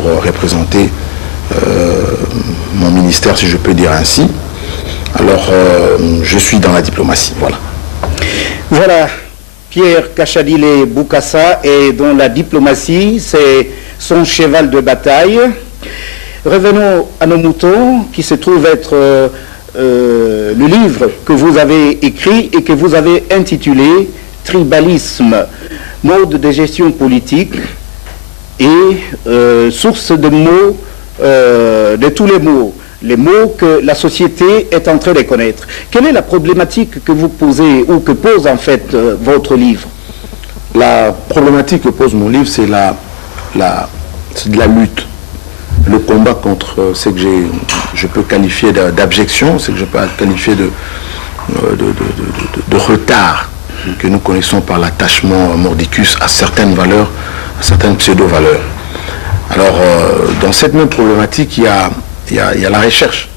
pour représenter mon ministère, si je peux dire ainsi. Alors, je suis dans la diplomatie, voilà. Voilà, Pierre Kachadile Bokassa est dans la diplomatie, c'est son cheval de bataille. Revenons à nos moutons, qui se trouve être le livre que vous avez écrit et que vous avez intitulé « Tribalisme, mode de gestion politique et source de mots, de tous les mots que la société est en train de connaître ». Quelle est la problématique que vous posez ou que pose en fait votre livre? La problématique que pose mon livre, c'est de la lutte. Le combat contre ce que je peux qualifier d'abjection, ce que je peux qualifier de retard que nous connaissons par l'attachement mordicus à certaines valeurs, à certaines pseudo-valeurs. Alors, dans cette même problématique, il y a la recherche.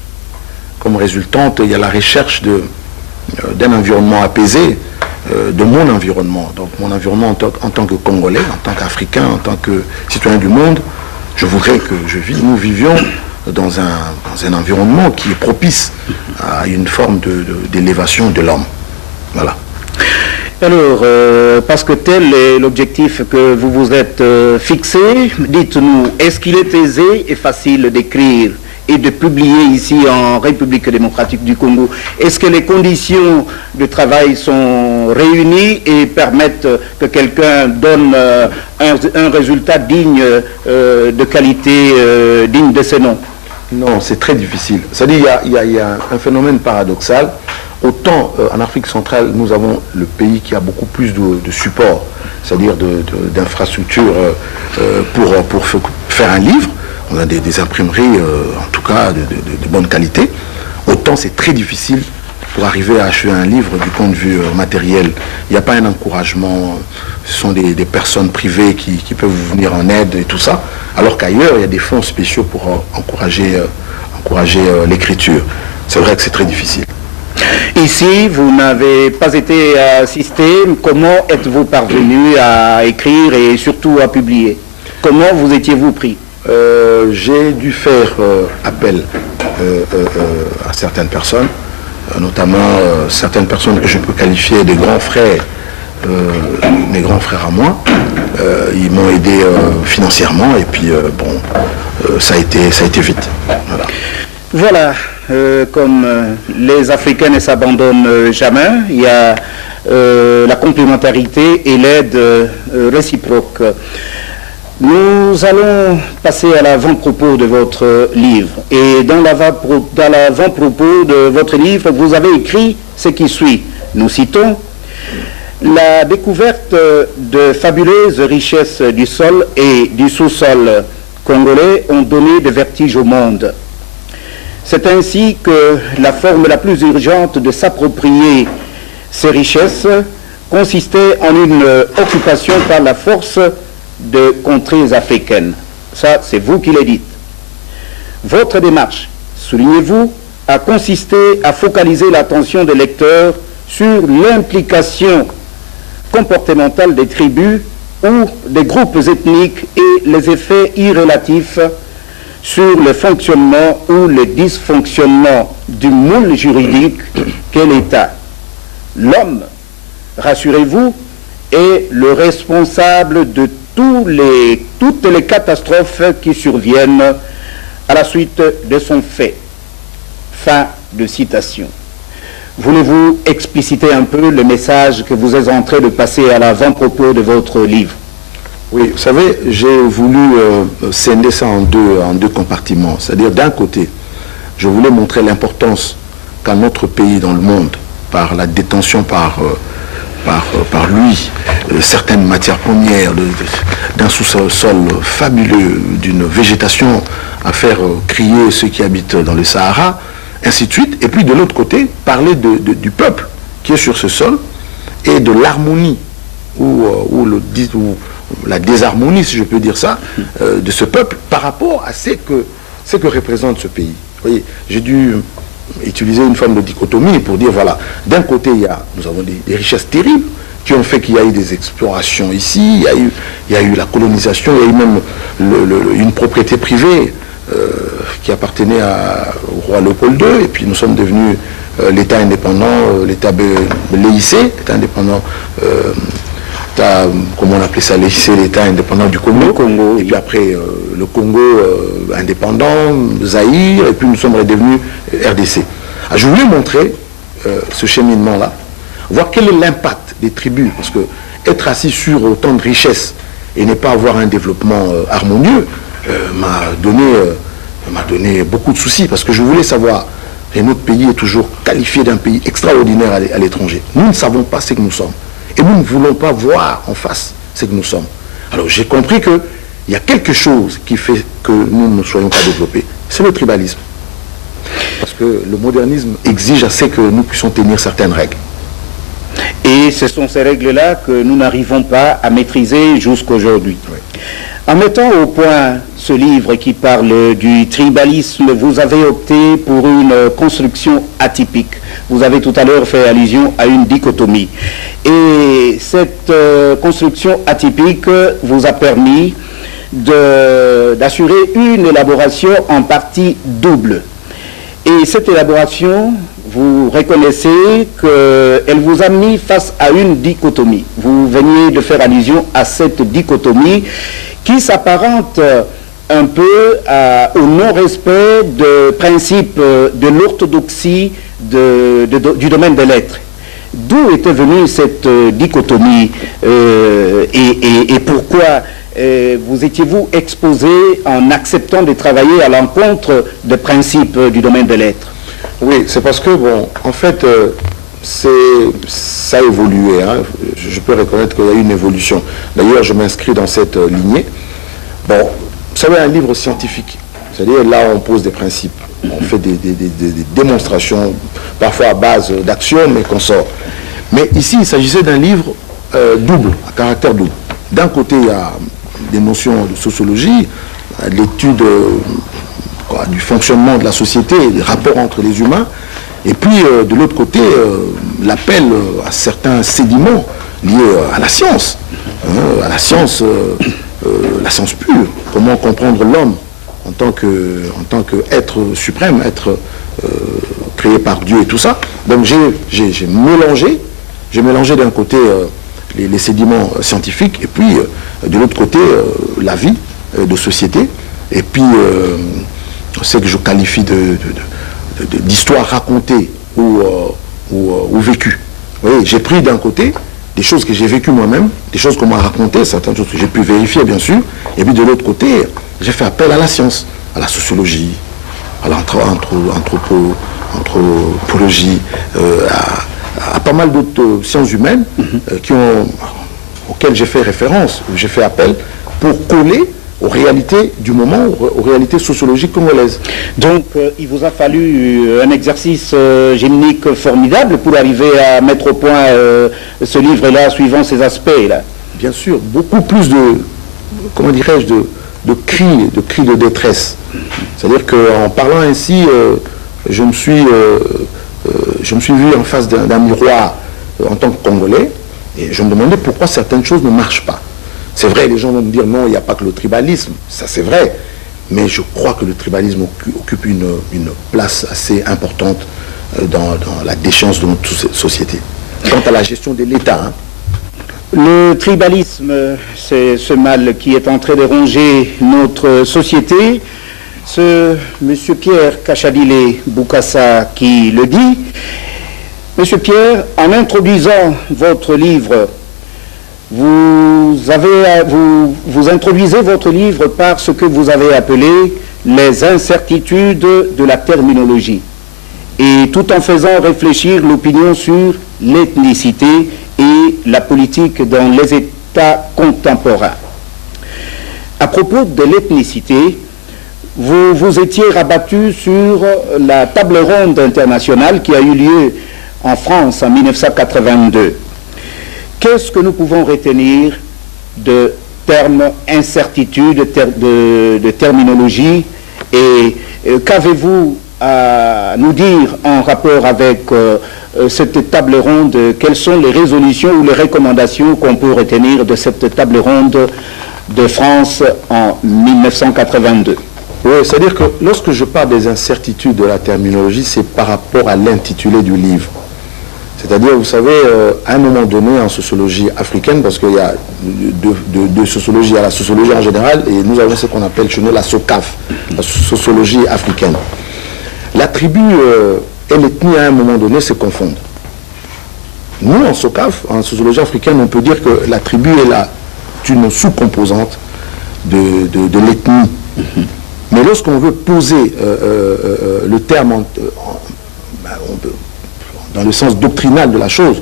Comme résultante, il y a la recherche d'un environnement apaisé, de mon environnement. Donc, mon environnement en tant que Congolais, en tant qu'Africain, en tant que citoyen du monde. Je voudrais que nous vivions dans un environnement qui est propice à une forme d'élévation de l'homme. Voilà. Alors, parce que tel est l'objectif que vous vous êtes fixé, dites-nous, est-ce qu'il est aisé et facile d'écrire et de publier ici en République démocratique du Congo? Est-ce que les conditions de travail sont réunies et permettent que quelqu'un donne un résultat digne de qualité, digne de ce nom? Non, c'est très difficile. C'est-à-dire il y a un phénomène paradoxal. Autant en Afrique centrale, nous avons le pays qui a beaucoup plus de support, c'est-à-dire d'infrastructures pour faire un livre. On a des imprimeries, en tout cas, de bonne qualité. Autant c'est très difficile pour arriver à acheter un livre du point de vue matériel. Il n'y a pas un encouragement. Ce sont des personnes privées qui peuvent vous venir en aide et tout ça. Alors qu'ailleurs, il y a des fonds spéciaux pour encourager l'écriture. C'est vrai que c'est très difficile. Ici, vous n'avez pas été assisté. Comment êtes-vous parvenu à écrire et surtout à publier? Comment vous étiez-vous pris? J'ai dû faire appel à certaines personnes, notamment certaines personnes que je peux qualifier de grands frères, mes grands frères à moi. Ils m'ont aidé financièrement et puis ça a été vite. Voilà, comme les Africains ne s'abandonnent jamais, il y a la complémentarité et l'aide réciproque. Nous allons passer à l'avant-propos de votre livre. Et dans l'avant-propos de votre livre, vous avez écrit ce qui suit. Nous citons: la découverte de fabuleuses richesses du sol et du sous-sol congolais ont donné des vertiges au monde. C'est ainsi que la forme la plus urgente de s'approprier ces richesses consistait en une occupation par la force de contrées africaines. Ça, c'est vous qui le dites. Votre démarche, soulignez-vous, a consisté à focaliser l'attention des lecteurs sur l'implication comportementale des tribus ou des groupes ethniques et les effets irrélatifs sur le fonctionnement ou le dysfonctionnement du moule juridique qu'est l'État. L'homme, rassurez-vous, est le responsable de toutes les catastrophes qui surviennent à la suite de son fait. Fin de citation. Voulez-vous expliciter un peu le message que vous êtes en train de passer à l'avant-propos de votre livre? Oui, vous savez, j'ai voulu scinder ça en deux compartiments. C'est-à-dire, d'un côté, je voulais montrer l'importance qu'a notre pays dans le monde, par la détention par lui, certaines matières premières, d'un sous-sol fabuleux, d'une végétation à faire crier ceux qui habitent dans le Sahara, ainsi de suite. Et puis de l'autre côté, parler du peuple qui est sur ce sol et de l'harmonie ou la désharmonie, si je peux dire ça, de ce peuple par rapport à ce que représente ce pays. Vous voyez, j'ai dû utiliser une forme de dichotomie pour dire, voilà, d'un côté, nous avons des richesses terribles qui ont fait qu'il y a eu des explorations ici, il y a eu la colonisation, il y a eu même une propriété privée qui appartenait au roi Léopold II, et puis nous sommes devenus l'État indépendant, l'État laïcé, l'État indépendant, comment on appelait ça, laïcé, l'État indépendant du Congo, et puis après le Congo indépendant, Zaïre, et puis nous sommes redevenus RDC. Alors, je voulais montrer ce cheminement-là, voir quel est l'impact des tribus, parce que être assis sur autant de richesses et ne pas avoir un développement harmonieux m'a donné beaucoup de soucis, parce que je voulais savoir, et notre pays est toujours qualifié d'un pays extraordinaire à l'étranger. Nous ne savons pas ce que nous sommes, et nous ne voulons pas voir en face ce que nous sommes. Alors j'ai compris qu'il y a quelque chose qui fait que nous ne soyons pas développés, c'est le tribalisme. Parce que le modernisme exige assez que nous puissions tenir certaines règles. Et ce sont ces règles-là que nous n'arrivons pas à maîtriser jusqu'aujourd'hui. Oui. En mettant au point ce livre qui parle du tribalisme, vous avez opté pour une construction atypique. Vous avez tout à l'heure fait allusion à une dichotomie. Et cette construction atypique vous a permis d'assurer une élaboration en partie double. Et cette élaboration, vous reconnaissez qu'elle vous a mis face à une dichotomie. Vous veniez de faire allusion à cette dichotomie qui s'apparente un peu au non-respect de principes de l'orthodoxie du domaine des lettres. D'où était venue cette dichotomie et pourquoi vous étiez-vous exposé en acceptant de travailler à l'encontre des principes du domaine des lettres? Oui, c'est parce que, bon, en fait, ça a évolué. Hein. Je peux reconnaître qu'il y a eu une évolution. D'ailleurs, je m'inscris dans cette lignée. Bon, vous savez, un livre scientifique, c'est-à-dire là, on pose des principes. On fait des démonstrations, parfois à base d'axiomes et qu'on sort. Mais ici, il s'agissait d'un livre double, à caractère double. D'un côté, il y a des notions de sociologie, l'étude du fonctionnement de la société, des rapports entre les humains, et puis de l'autre côté, l'appel à certains sédiments liés à la science, à la science pure, comment comprendre l'homme en tant qu'être suprême, être créé par Dieu et tout ça. Donc j'ai mélangé d'un côté les sédiments scientifiques et puis de l'autre côté la vie de société et puis ce que je qualifie d'histoire racontée ou vécue. Oui, j'ai pris d'un côté des choses que j'ai vécues moi-même, des choses qu'on m'a racontées, certaines choses que j'ai pu vérifier bien sûr, et puis de l'autre côté j'ai fait appel à la science, à la sociologie, à l'anthropologie, à pas mal d'autres sciences humaines auxquelles j'ai fait référence, où j'ai fait appel pour coller aux réalités du moment, aux réalités sociologiques congolaises. Donc il vous a fallu un exercice gymnique formidable pour arriver à mettre au point ce livre-là suivant ces aspects-là. Bien sûr, beaucoup plus de, comment dirais-je, de cris de détresse. C'est-à-dire qu'en parlant ainsi, je me suis vu en face d'un miroir en tant que Congolais, et je me demandais pourquoi certaines choses ne marchent pas. C'est vrai, les gens vont me dire non, il n'y a pas que le tribalisme, ça c'est vrai, mais je crois que le tribalisme occupe une place assez importante dans la déchéance de notre société. Quant à la gestion de l'État, Le tribalisme, c'est ce mal qui est en train de ronger notre société. C'est M. Pierre Kachadile Boukassa qui le dit. M. Pierre, en introduisant votre livre, vous introduisez votre livre par ce que vous avez appelé les incertitudes de la terminologie, et tout en faisant réfléchir l'opinion sur l'ethnicité et la politique dans les États contemporains. À propos de l'ethnicité, vous vous étiez rabattu sur la table ronde internationale qui a eu lieu en France en 1982. Qu'est-ce que nous pouvons retenir de termes incertitudes, de terminologie, et qu'avez-vous à nous dire en rapport avec cette table ronde, quelles sont les résolutions ou les recommandations qu'on peut retenir de cette table ronde de France en 1982? Oui, c'est-à-dire que lorsque je parle des incertitudes de la terminologie, c'est par rapport à l'intitulé du livre. C'est-à-dire, vous savez, à un moment donné, en sociologie africaine, parce qu'il y a de sociologie, il y a la sociologie en général, et nous avons ce qu'on appelle chez nous la SOCAF, la sociologie africaine. La tribu et l'ethnie, à un moment donné, se confondent. Nous, en SOCAF, en sociologie africaine, on peut dire que la tribu est une sous-composante de l'ethnie. Mais lorsqu'on veut poser le terme dans le sens doctrinal de la chose,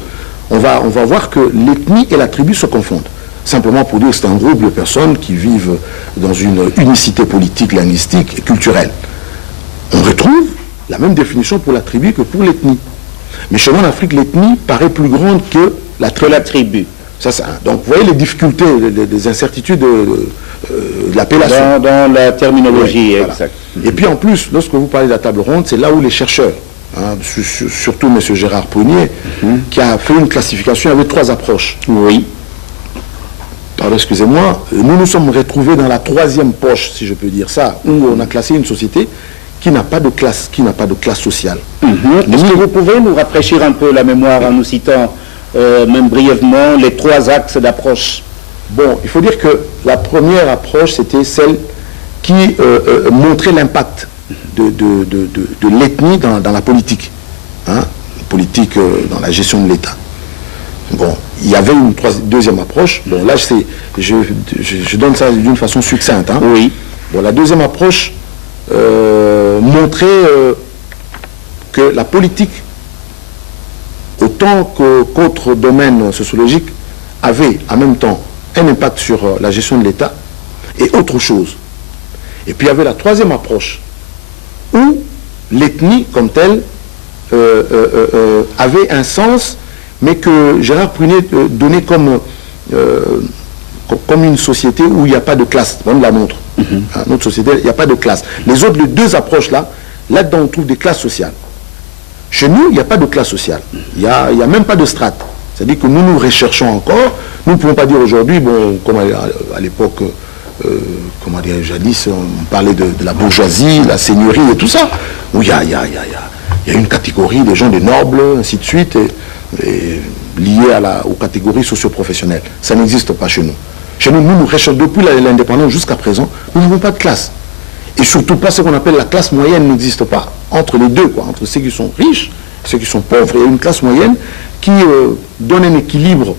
on va voir que l'ethnie et la tribu se confondent. Simplement pour dire que c'est un groupe de personnes qui vivent dans une unicité politique, linguistique et culturelle. On retrouve la même définition pour la tribu que pour l'ethnie. Mais chez nous en Afrique, l'ethnie paraît plus grande que la tribu. Donc vous voyez les difficultés, les incertitudes de l'appellation. Dans la terminologie, oui, exact. Voilà. Et puis en plus, lorsque vous parlez de la table ronde, c'est là où les chercheurs, surtout M. Gérard Prunier, qui a fait une classification avec 3 approches. Oui. Pardon, excusez-moi, nous nous sommes retrouvés dans la 3e poche, si je peux dire ça, où on a classé une société qui n'a pas de classe, sociale. Est-ce que vous pouvez nous rafraîchir un peu la mémoire en nous citant, même brièvement, les 3 axes d'approche? Bon, il faut dire que la première approche, c'était celle qui montrait l'impact de l'ethnie dans la politique. Politique dans la gestion de l'État. Bon, il y avait une deuxième approche. Bon, là, je donne ça d'une façon succincte. Oui. Bon, la deuxième approche montrait que la politique, autant qu'autres domaines sociologiques, avait en même temps un impact sur la gestion de l'État et autre chose. Et puis il y avait la 3e approche, où l'ethnie comme telle avait un sens, mais que Gérard Prunier donnait comme une société où il n'y a pas de classe. On la montre. Notre société, il n'y a pas de classe. Les autres, les 2 approches-là, là-dedans, on trouve des classes sociales. Chez nous, il n'y a pas de classe sociale. Il n'y a même pas de strate. C'est-à-dire que nous recherchons encore. Nous ne pouvons pas dire aujourd'hui, bon, comme à l'époque, comment dire, jadis, on parlait de la bourgeoisie, la seigneurie et tout ça, où il y a une catégorie des gens, des nobles, ainsi de suite, et liés aux catégories socio-professionnelles. Ça n'existe pas chez nous. Chez nous, nous recherchons depuis l'indépendance jusqu'à présent, nous n'avons pas de classe. Et surtout pas ce qu'on appelle la classe moyenne n'existe pas. Entre les deux, quoi, entre ceux qui sont riches, ceux qui sont pauvres, il y a une classe moyenne qui donne un équilibre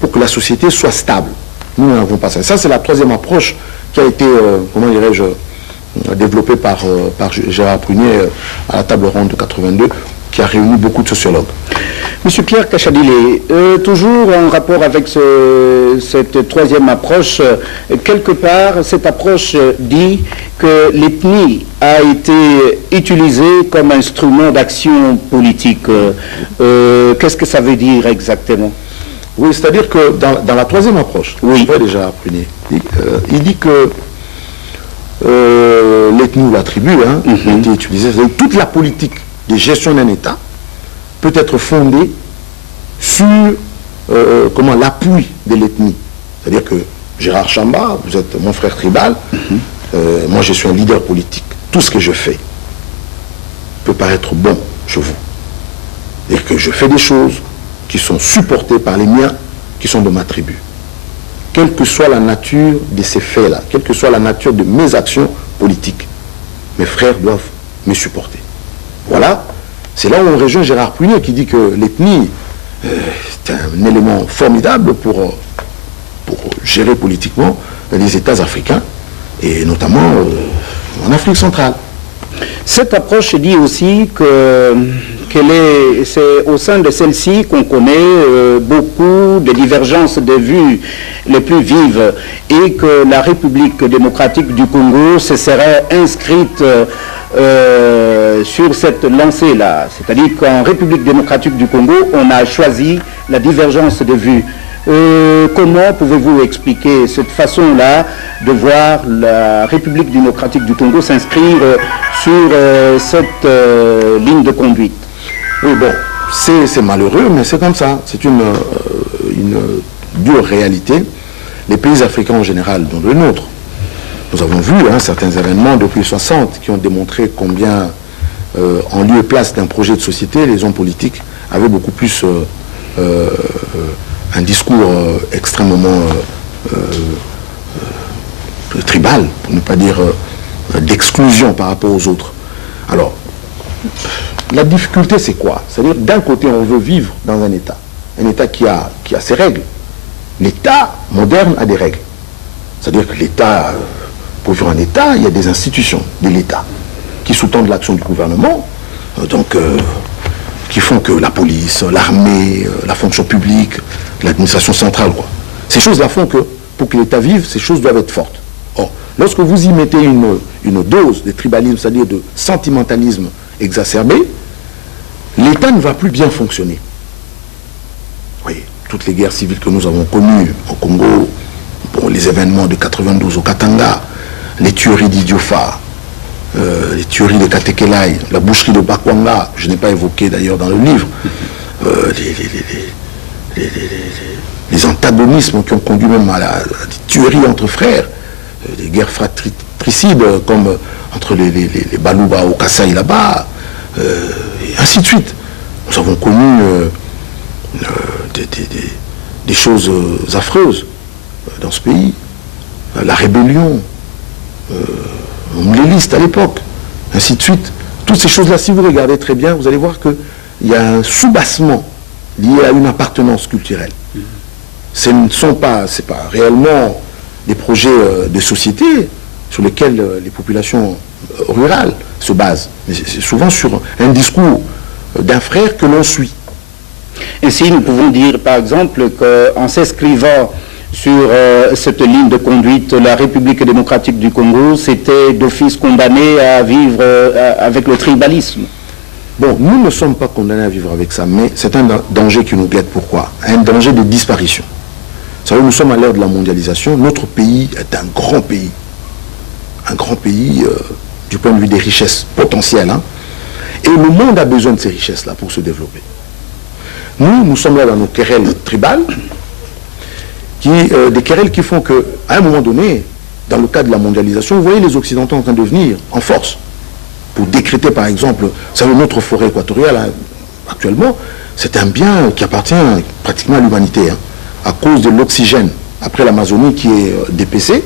pour que la société soit stable. Nous n'avons pas ça. Ça, c'est la 3e approche qui a été, comment dirais-je, développée par Gérard Prunier à la table ronde de 82, qui a réuni beaucoup de sociologues. Monsieur Pierre Kachadile, toujours en rapport avec cette 3e approche, quelque part, cette approche dit que l'ethnie a été utilisée comme instrument d'action politique. Qu'est-ce que ça veut dire exactement? Oui, c'est-à-dire que dans la 3e approche, oui, déjà Prunier, il dit que l'ethnie ou la tribu a été utilisée. Toute la politique de gestion d'un État peut être fondée sur l'appui de l'ethnie. C'est-à-dire que Gérard Chamba, vous êtes mon frère tribal, moi je suis un leader politique. Tout ce que je fais peut paraître bon chez vous. C'est-à-dire que je fais des choses qui sont supportées par les miens qui sont de ma tribu. Quelle que soit la nature de ces faits-là, quelle que soit la nature de mes actions politiques, mes frères doivent me supporter. Voilà, c'est là où on rejoint Gérard Prunier qui dit que l'ethnie est un élément formidable pour gérer politiquement les États africains, et notamment en Afrique centrale. Cette approche dit aussi que c'est au sein de celle-ci qu'on connaît beaucoup de divergences de vues les plus vives, et que la République démocratique du Congo se serait inscrite sur cette lancée-là. C'est-à-dire qu'en République démocratique du Congo, on a choisi la divergence de vues. Comment pouvez-vous expliquer cette façon-là de voir la République démocratique du Congo s'inscrire sur cette ligne de conduite? Oui, bon, c'est malheureux, mais c'est comme ça. C'est une dure réalité. Les pays africains en général, dont le nôtre, nous avons vu certains événements depuis 60 qui ont démontré combien, en lieu et place d'un projet de société, les hommes politiques avaient beaucoup plus un discours extrêmement tribal, pour ne pas dire d'exclusion par rapport aux autres. Alors, la difficulté, c'est quoi? C'est-à-dire, d'un côté, on veut vivre dans un État qui a ses règles. L'État moderne a des règles. C'est-à-dire que l'État, pour vivre un État, il y a des institutions de l'État qui sous-tendent l'action du gouvernement, qui font que la police, l'armée, la fonction publique, l'administration centrale, quoi. Ces choses-là font que, pour que l'État vive, ces choses doivent être fortes. Or, lorsque vous y mettez une dose de tribalisme, c'est-à-dire de sentimentalisme exacerbé, l'État ne va plus bien fonctionner. Vous voyez, toutes les guerres civiles que nous avons connues au Congo, bon, les événements de 92 au Katanga, les tueries d'Idiofa, les tueries de Katekelai, la boucherie de Bakwanga, je n'ai pas évoqué d'ailleurs dans le livre, les antagonismes qui ont conduit même à des tueries entre frères, des guerres fratricides comme entre les Balouba au Kasaï là-bas, et ainsi de suite. Nous avons connu des choses affreuses dans ce pays. La rébellion, on les liste à l'époque, ainsi de suite. Toutes ces choses-là, si vous regardez très bien, vous allez voir qu'il y a un soubassement lié à une appartenance culturelle. Ce ne sont pas, c'est pas réellement des projets de société sur lesquels les populations rurales se basent, mais c'est souvent sur un discours d'un frère que l'on suit. Ainsi, nous pouvons dire, par exemple, qu'en s'inscrivant sur cette ligne de conduite, la République démocratique du Congo s'était d'office condamnée à vivre avec le tribalisme. Bon, nous ne sommes pas condamnés à vivre avec ça, mais c'est un danger qui nous guette. Pourquoi? Un danger de disparition. Vous savez, nous sommes à l'ère de la mondialisation. Notre pays est un grand pays. Un grand pays du point de vue des richesses potentielles. Et le monde a besoin de ces richesses-là pour se développer. Nous sommes là dans nos querelles tribales, des querelles qui font qu'à un moment donné, dans le cadre de la mondialisation, vous voyez les Occidentaux en train de venir en force pour décréter, par exemple, vous savez, notre forêt équatoriale, actuellement, c'est un bien qui appartient pratiquement à l'humanité. À cause de l'oxygène, après l'Amazonie qui est dépecée,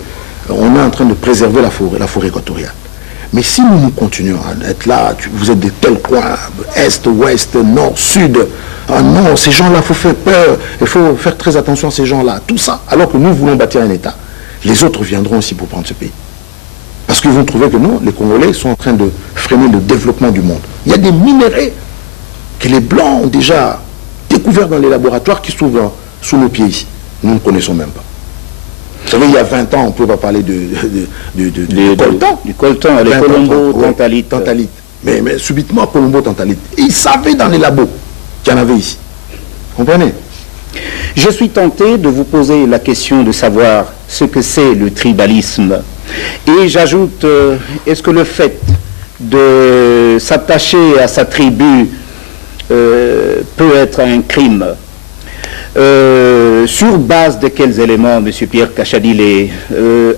on est en train de préserver la forêt équatoriale. Mais si nous continuons à être là, vous êtes de tels coins, est, ouest, nord, sud, ah non, ces gens-là, il faut faire peur, il faut faire très attention à ces gens-là, tout ça, alors que nous voulons bâtir un État. Les autres viendront aussi pour prendre ce pays. Parce qu'ils vont trouver que non, les Congolais sont en train de freiner le développement du monde. Il y a des minéraux que les Blancs ont déjà découverts dans les laboratoires qui se trouvent sous nos pieds ici. Nous ne connaissons même pas. Vous savez, il y a 20 ans, on ne peut pas parler du coltan. Du coltan, les colombo-tantalites. Mais subitement, colombo-tantalites. Ils savaient dans les labos qu'il y en avait ici. Vous comprenez? Je suis tenté de vous poser la question de savoir ce que c'est le tribalisme. Et j'ajoute, est-ce que le fait de s'attacher à sa tribu peut être un crime? Sur base de quels éléments, M. Pierre Kachadilé,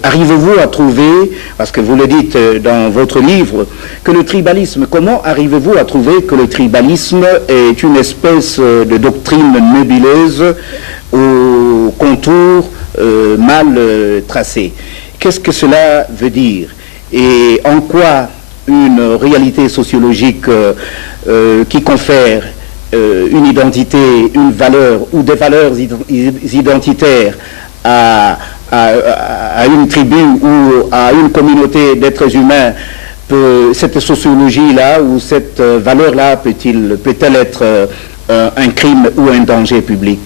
arrivez-vous à trouver, parce que vous le dites dans votre livre, que le tribalisme, comment arrivez-vous à trouver que le tribalisme est une espèce de doctrine nébuleuse aux contours mal tracés? Qu'est-ce que cela veut dire? Et en quoi une réalité sociologique qui confère une identité, une valeur ou des valeurs identitaires à une tribu ou à une communauté d'êtres humains, cette sociologie-là ou cette valeur-là peut-elle être un crime ou un danger public?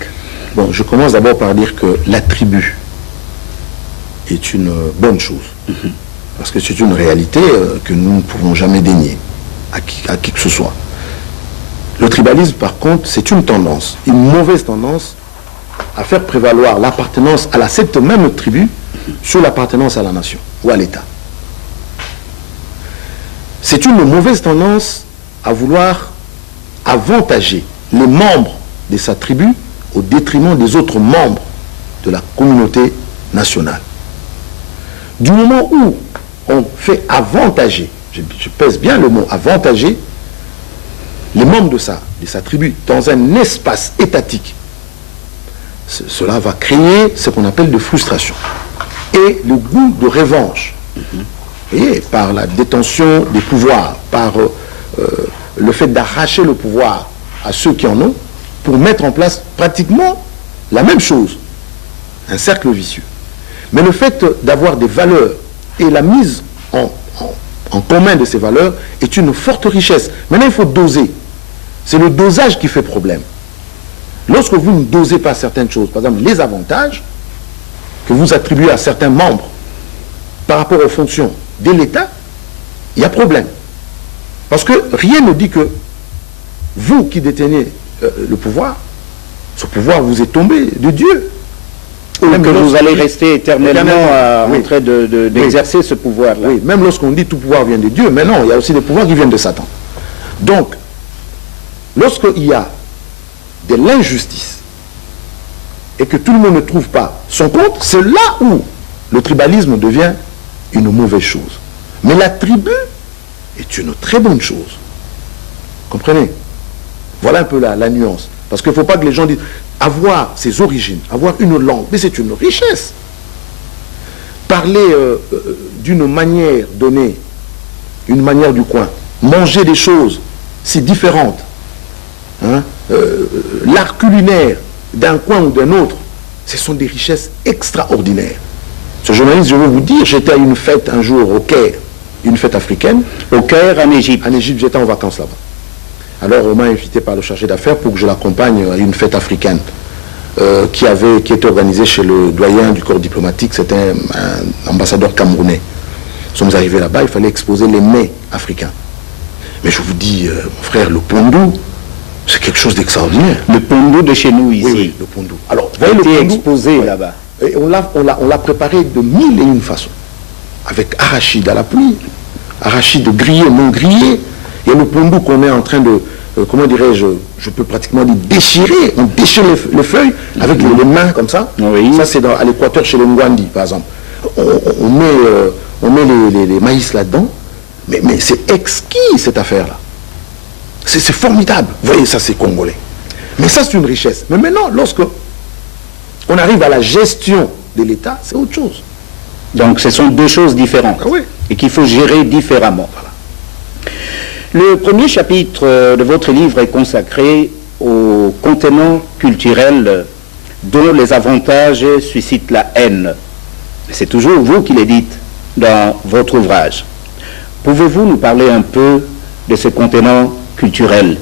Bon, je commence d'abord par dire que la tribu est une bonne chose, parce que c'est une réalité que nous ne pouvons jamais dénier à qui que ce soit. Le tribalisme, par contre, c'est une tendance, une mauvaise tendance à faire prévaloir l'appartenance à cette même tribu sur l'appartenance à la nation ou à l'État. C'est une mauvaise tendance à vouloir avantager les membres de sa tribu au détriment des autres membres de la communauté nationale. Du moment où on fait avantager, je pèse bien le mot avantager, les membres de sa tribu dans un espace étatique, cela va créer ce qu'on appelle de frustration et le goût de revanche. Et par la détention des pouvoirs, par le fait d'arracher le pouvoir à ceux qui en ont, pour mettre en place pratiquement la même chose, un cercle vicieux. Mais le fait d'avoir des valeurs et la mise en commun de ces valeurs est une forte richesse. Maintenant, il faut doser. C'est le dosage qui fait problème. Lorsque vous ne dosez pas certaines choses, par exemple les avantages que vous attribuez à certains membres par rapport aux fonctions de l'État, il y a problème. Parce que rien ne dit que vous qui détenez le pouvoir, ce pouvoir vous est tombé de Dieu. Ou que vous allez rester éternellement en train d'exercer ce pouvoir-là. Oui, même lorsqu'on dit tout pouvoir vient de Dieu, mais non, il y a aussi des pouvoirs qui viennent de Satan. Donc, lorsqu'il y a de l'injustice et que tout le monde ne trouve pas son compte, c'est là où le tribalisme devient une mauvaise chose. Mais la tribu est une très bonne chose. Comprenez? Voilà un peu la nuance. Parce qu'il ne faut pas que les gens disent avoir ses origines, avoir une langue, mais c'est une richesse. Parler d'une manière donnée, une manière du coin, manger des choses si différentes, hein, l'art culinaire d'un coin ou d'un autre, ce sont des richesses extraordinaires. Ce journaliste, je veux vous dire, j'étais à une fête un jour au Caire, une fête africaine. Au Caire, en Égypte. En Égypte, j'étais en vacances là-bas. Alors on m'a invité par le chargé d'affaires pour que je l'accompagne à une fête africaine qui était organisée chez le doyen du corps diplomatique, c'était un ambassadeur camerounais. Nous sommes arrivés là-bas, il fallait exposer les mets africains. Mais je vous dis, mon frère, le pondou, c'est quelque chose d'extraordinaire. Le pondou de chez nous ici. Oui, le pondou. Alors, vous voyez le pondou exposé là-bas. Et on l'a préparé de 1001 façons. Avec arachide à la pluie, arachide grillé, non grillé. Il y a le pondou qu'on est en train de, comment dirais-je, je peux pratiquement dire déchirer. On déchire les feuilles avec les mains comme ça. Oui. Ça, c'est à l'équateur chez les Mwandi, par exemple. On met les maïs là-dedans. Mais c'est exquis, cette affaire-là. C'est formidable. Vous voyez, ça, c'est congolais. Mais ça, c'est une richesse. Mais maintenant, lorsque on arrive à la gestion de l'État, c'est autre chose. Donc, ce sont deux choses différentes. Ah oui. Et qu'il faut gérer différemment. Voilà. Le premier chapitre de votre livre est consacré au contenant culturel dont les avantages suscitent la haine. C'est toujours vous qui le dites dans votre ouvrage. Pouvez-vous nous parler un peu de ce contenant culturel,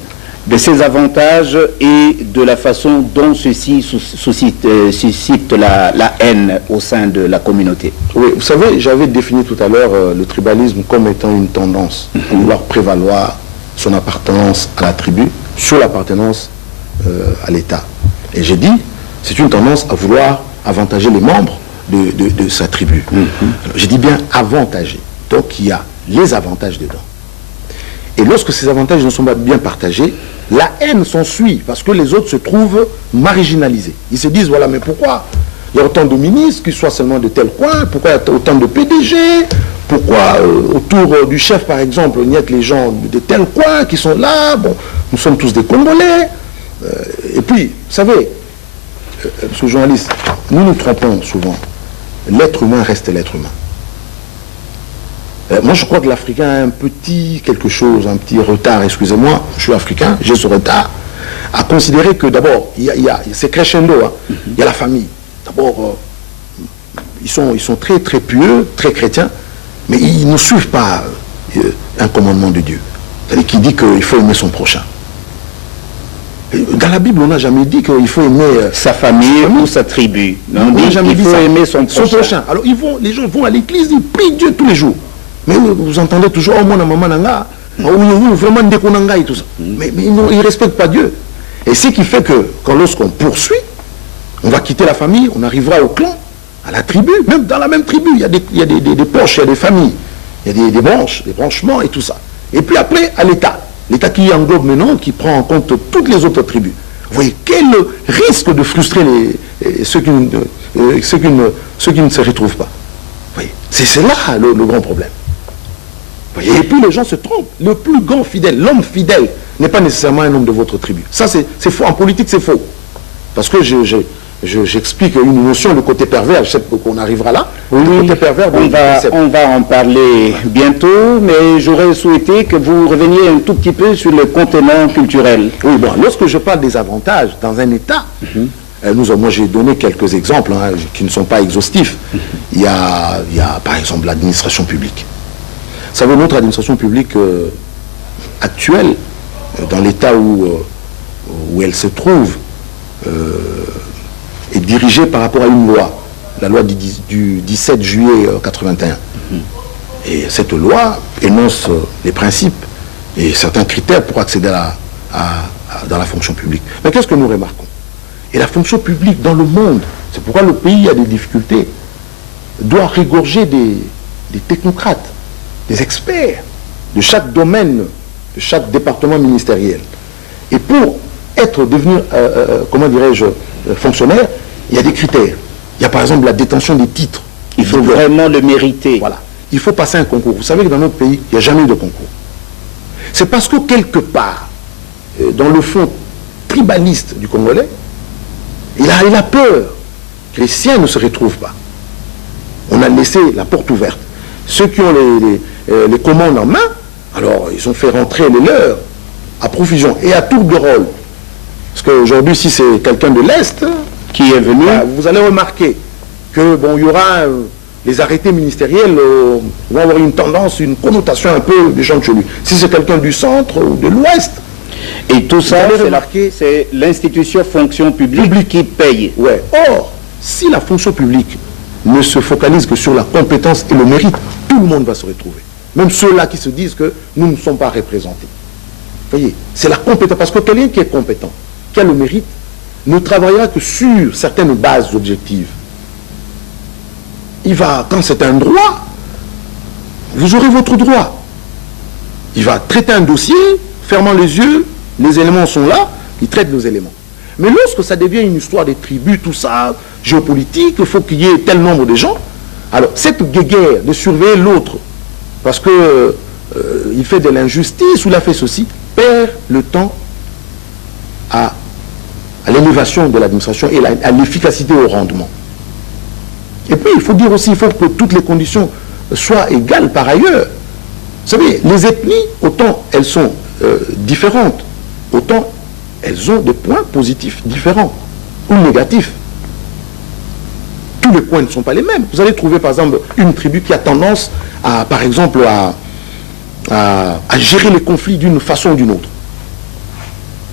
de ses avantages et de la façon dont ceci suscite la haine au sein de la communauté? Oui, vous savez, j'avais défini tout à l'heure le tribalisme comme étant une tendance à vouloir prévaloir son appartenance à la tribu sur l'appartenance à l'État. Et j'ai dit, c'est une tendance à vouloir avantager les membres de sa tribu. J'ai dit bien avantager. Donc il y a les avantages dedans. Et lorsque ces avantages ne sont pas bien partagés, la haine s'ensuit parce que les autres se trouvent marginalisés. Ils se disent, voilà, mais pourquoi il y a autant de ministres qui soient seulement de tel coin? Pourquoi il y a autant de PDG? Pourquoi autour du chef, par exemple, il n'y a que les gens de tel coin qui sont là? Bon, nous sommes tous des Congolais. Et puis, vous savez, ce journaliste, nous nous trompons souvent. L'être humain reste l'être humain. Moi, je crois que l'Africain a un petit quelque chose, un petit retard, excusez-moi, je suis africain, j'ai ce retard, à considérer que d'abord, c'est crescendo, hein. Il y a la famille. D'abord, ils sont très, très pieux, très chrétiens, mais ils ne suivent pas un commandement de Dieu. C'est-à-dire qu'il dit qu'il faut aimer son prochain. Dans la Bible, on n'a jamais dit qu'il faut aimer sa famille ou sa tribu. On dit qu'il faut aimer son prochain. Alors, les gens vont à l'église, ils prient Dieu tous les jours. Mais vous entendez toujours, oh, mon maman nanga, vraiment dékonanga et tout ça. Mais ils ne respectent pas Dieu. Et ce qui fait que, lorsqu'on poursuit, on va quitter la famille, on arrivera au clan, à la tribu, même dans la même tribu, il y a des poches, il y a des familles, il y a des branches, des branchements et tout ça. Et puis après, à l'État. L'État qui englobe maintenant, qui prend en compte toutes les autres tribus. Vous voyez, quel risque de frustrer ceux qui ne se retrouvent pas. Vous voyez, c'est là le grand problème. Vous voyez, et puis les gens se trompent. Le plus grand fidèle, l'homme fidèle, n'est pas nécessairement un homme de votre tribu. Ça, c'est faux. En politique, c'est faux. Parce que j'explique une notion, le côté pervers, je sais qu'on arrivera là. Oui, le côté pervers, on va en parler bientôt, mais j'aurais souhaité que vous reveniez un tout petit peu sur le contenant culturel. Oui, bon, lorsque je parle des avantages dans un État, moi j'ai donné quelques exemples qui ne sont pas exhaustifs. Il y a par exemple l'administration publique. Vous savez, notre administration publique actuelle, dans l'état où elle se trouve, est dirigée par rapport à une loi, la loi du 17 juillet 81. Et cette loi énonce les principes et certains critères pour accéder dans la fonction publique. Mais qu'est-ce que nous remarquons? Et la fonction publique dans le monde, c'est pourquoi le pays a des difficultés, doit regorger des technocrates, des experts de chaque domaine, de chaque département ministériel. Et pour devenir, comment dirais-je, fonctionnaire, il y a des critères. Il y a par exemple la détention des titres. Il faut vraiment le mériter. Voilà. Il faut passer un concours. Vous savez que dans notre pays, il n'y a jamais eu de concours. C'est parce que quelque part, dans le fond tribaliste du Congolais, il a peur que les siens ne se retrouvent pas. On a laissé la porte ouverte. Ceux qui ont les commandes en main, alors ils ont fait rentrer les leurs à profusion et à tour de rôle. Parce qu'aujourd'hui, si c'est quelqu'un de l'Est qui est venu, vous allez remarquer que bon, il y aura les arrêtés ministériels vont avoir une tendance, une connotation un peu des gens de chez lui. Si c'est quelqu'un du centre ou de l'Ouest. Et tout ça, c'est l'institution fonction publique qui paye. Ouais. Or, si la fonction publique ne se focalise que sur la compétence et le mérite, tout le monde va se retrouver. Même ceux-là qui se disent que nous ne sommes pas représentés. Vous voyez, c'est la compétence. Parce que quelqu'un qui est compétent, qui a le mérite, ne travaillera que sur certaines bases objectives. Il va, quand c'est un droit, vous aurez votre droit. Il va traiter un dossier, fermant les yeux, les éléments sont là, il traite nos éléments. Mais lorsque ça devient une histoire des tribus, tout ça, géopolitique, il faut qu'il y ait tel nombre de gens, alors cette guéguerre de surveiller l'autre, parce que il fait de l'injustice ou il a fait ceci, perd le temps à l'élévation de l'administration et à l'efficacité au rendement. Et puis, il faut dire aussi, il faut que toutes les conditions soient égales par ailleurs. Vous savez, les ethnies, autant elles sont différentes, autant elles ont des points positifs différents ou négatifs. Tous les points ne sont pas les mêmes. Vous allez trouver, par exemple, une tribu qui a tendance, par exemple, à gérer les conflits d'une façon ou d'une autre.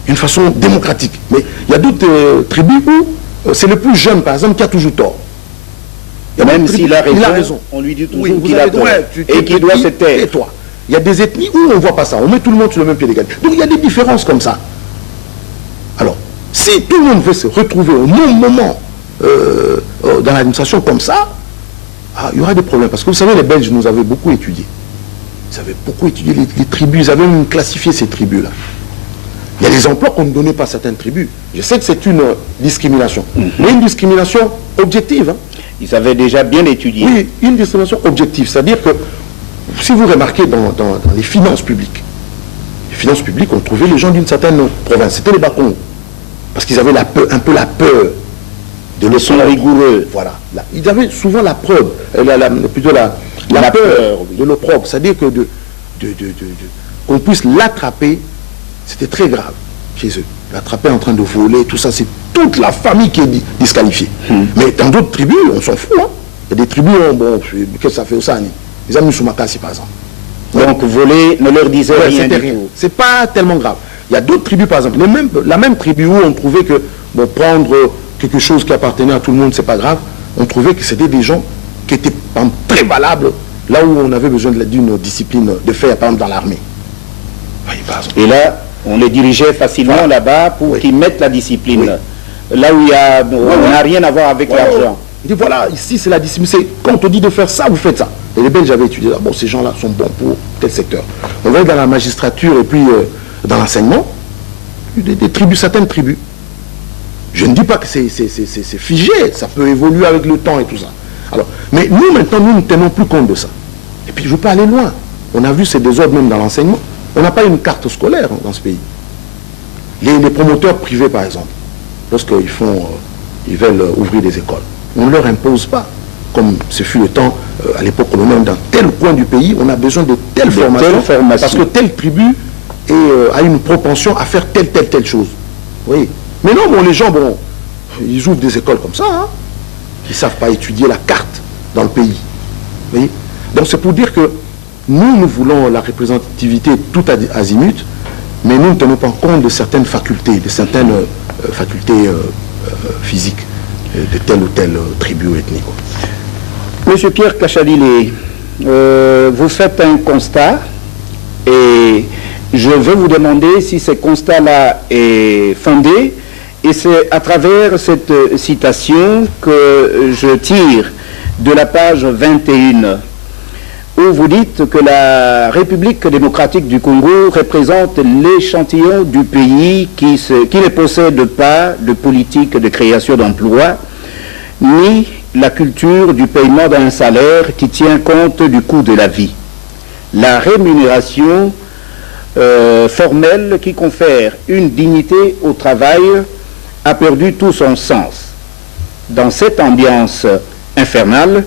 Une façon démocratique. Mais il y a d'autres tribus où c'est le plus jeune, par exemple, qui a toujours tort. Même s'il a raison, on lui dit toujours qu'il a tort et qu'il doit se taire. Et toi. Il y a des ethnies où on ne voit pas ça. On met tout le monde sur le même pied d'égalité. Donc il y a des différences comme ça. Alors, si tout le monde veut se retrouver au même moment dans l'administration comme ça, il y aura des problèmes. Parce que vous savez, les Belges nous avaient beaucoup étudié. Ils avaient beaucoup étudié les tribus. Ils avaient même classifié ces tribus-là. Il y a des emplois qu'on ne donnait pas à certaines tribus. Je sais que c'est une discrimination. Mais une discrimination objective. Ils avaient déjà bien étudié. Oui, une discrimination objective. C'est-à-dire que, si vous remarquez dans les finances publiques, on trouvait les gens d'une certaine province. C'était les Bakongos. Parce qu'ils avaient un peu la peur de l'opprobre rigoureux. Voilà. Ils avaient souvent la preuve, plutôt la peur de l'opprobre. C'est-à-dire que qu'on puisse l'attraper, c'était très grave chez eux. L'attraper en train de voler, tout ça, c'est toute la famille qui est disqualifiée. Mais dans d'autres tribus, on s'en fout. Il y a des tribus, bon, qu'est-ce que ça fait au Sani? Les amis Soumakasi, par exemple. Donc voler ne leur disait rien du tout. C'est pas tellement grave. Il y a d'autres tribus, par exemple, la même tribu où on trouvait que bon, prendre quelque chose qui appartenait à tout le monde, c'est pas grave. On trouvait que c'était des gens qui étaient très valables là où on avait besoin d'une discipline de fer, par exemple dans l'armée. Et là, on les dirigeait facilement là-bas pour qu'ils mettent la discipline. Là où on n'a rien à voir avec l'argent. Il dit voilà, ici c'est la discipline. Quand on te dit de faire ça, vous faites ça. Et les Belges avaient étudié, bon, ces gens-là sont bons pour tel secteur. On va dans la magistrature et puis dans l'enseignement, des tribus, certaines tribus. Je ne dis pas que c'est figé, ça peut évoluer avec le temps et tout ça. Alors, mais nous, maintenant, nous ne tenons plus compte de ça. Et puis, je ne veux pas aller loin. On a vu ces désordres même dans l'enseignement. On n'a pas une carte scolaire dans ce pays. Les promoteurs privés, par exemple, lorsqu'ils ils veulent ouvrir des écoles, on ne leur impose pas, comme ce fut le temps à l'époque coloniale, dans tel coin du pays, on a besoin de telle formation, parce que telle tribu a une propension à faire telle chose. Oui. Mais non, bon, les gens, bon, ils ouvrent des écoles comme ça, hein. Ils ne savent pas étudier la carte dans le pays. Vous voyez? Donc c'est pour dire que nous voulons la représentativité tout azimut, mais nous ne tenons pas compte de certaines facultés, physiques de telle ou telle tribu ou ethnie. Monsieur Pierre Kachalilé, vous faites un constat et je veux vous demander si ce constat-là est fondé, et c'est à travers cette citation que je tire de la page 21, où vous dites que la République démocratique du Congo représente l'échantillon du pays qui ne possède pas de politique de création d'emplois, ni la culture du paiement d'un salaire qui tient compte du coût de la vie. La rémunération formelle qui confère une dignité au travail a perdu tout son sens. Dans cette ambiance infernale,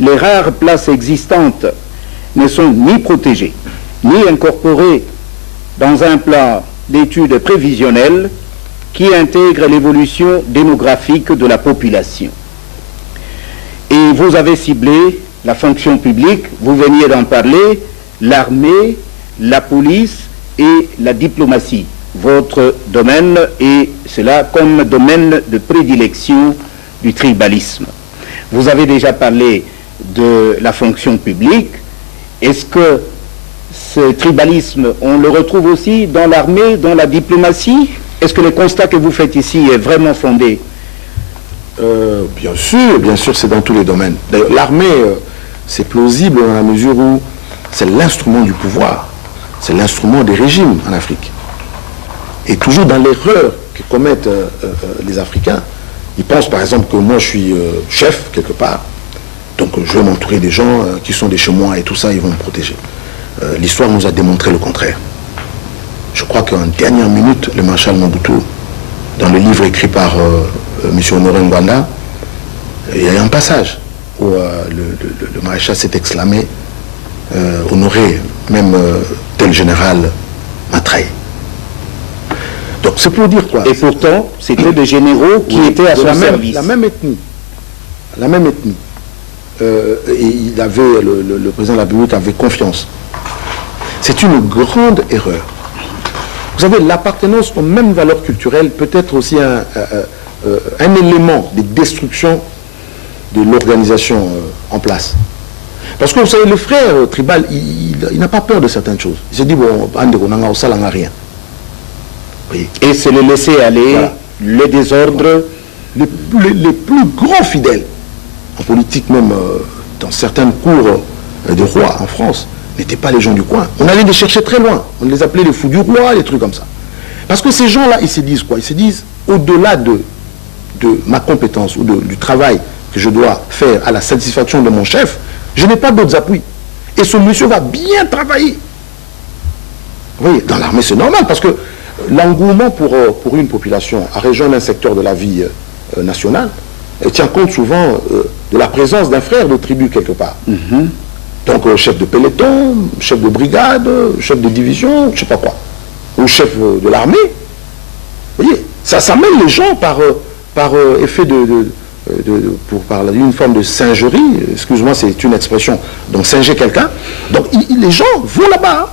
les rares places existantes ne sont ni protégées, ni incorporées dans un plan d'études prévisionnelles qui intègre l'évolution démographique de la population. Et vous avez ciblé la fonction publique, vous veniez d'en parler, l'armée, la police et la diplomatie. Votre domaine est cela comme domaine de prédilection du tribalisme. Vous avez déjà parlé de la fonction publique. Est-ce que ce tribalisme, on le retrouve aussi dans l'armée, dans la diplomatie? Est-ce que le constat que vous faites ici est vraiment fondé? Bien sûr, c'est dans tous les domaines. D'ailleurs, l'armée, c'est plausible dans la mesure où c'est l'instrument du pouvoir, c'est l'instrument des régimes en Afrique. Et toujours dans l'erreur que commettent les Africains, ils pensent par exemple que moi je suis chef quelque part, donc je vais m'entourer des gens qui sont des chez moi et tout ça, ils vont me protéger. L'histoire nous a démontré le contraire. Je crois qu'en dernière minute, le maréchal Mobutu, dans le livre écrit par M. Honoré Ngwanda, il y a un passage où le maréchal s'est exclamé « Honoré, même tel général m'a trahi ». Donc c'est pour dire quoi? Et pourtant, c'était des généraux qui étaient à son service. La même ethnie. Et il avait, le président de la République avait confiance. C'est une grande erreur. Vous savez, l'appartenance aux mêmes valeurs culturelles peut être aussi un élément de destruction de l'organisation en place. Parce que vous savez, le frère tribal, il n'a pas peur de certaines choses. Il se dit, bon, on n'a rien. Oui. Et c'est le laisser aller, voilà. Le désordre. Les plus grands fidèles, en politique même, dans certaines cours de rois en France, n'étaient pas les gens du coin. On allait les chercher très loin. On les appelait les fous du roi, les trucs comme ça. Parce que ces gens-là, ils se disent quoi? Ils se disent, au-delà de ma compétence ou du travail que je dois faire à la satisfaction de mon chef, je n'ai pas d'autres appuis. Et ce monsieur va bien travailler. Vous voyez, dans l'armée, c'est normal, parce que l'engouement pour une population à rejoindre un secteur de la vie nationale tient compte souvent de la présence d'un frère de tribu quelque part. Mm-hmm. Donc chef de peloton, chef de brigade, chef de division, je ne sais pas quoi, ou chef de l'armée. Vous voyez, ça mène les gens par effet pour parler d'une forme de singerie, excuse-moi, c'est une expression, donc singer quelqu'un. Donc les gens vont là-bas.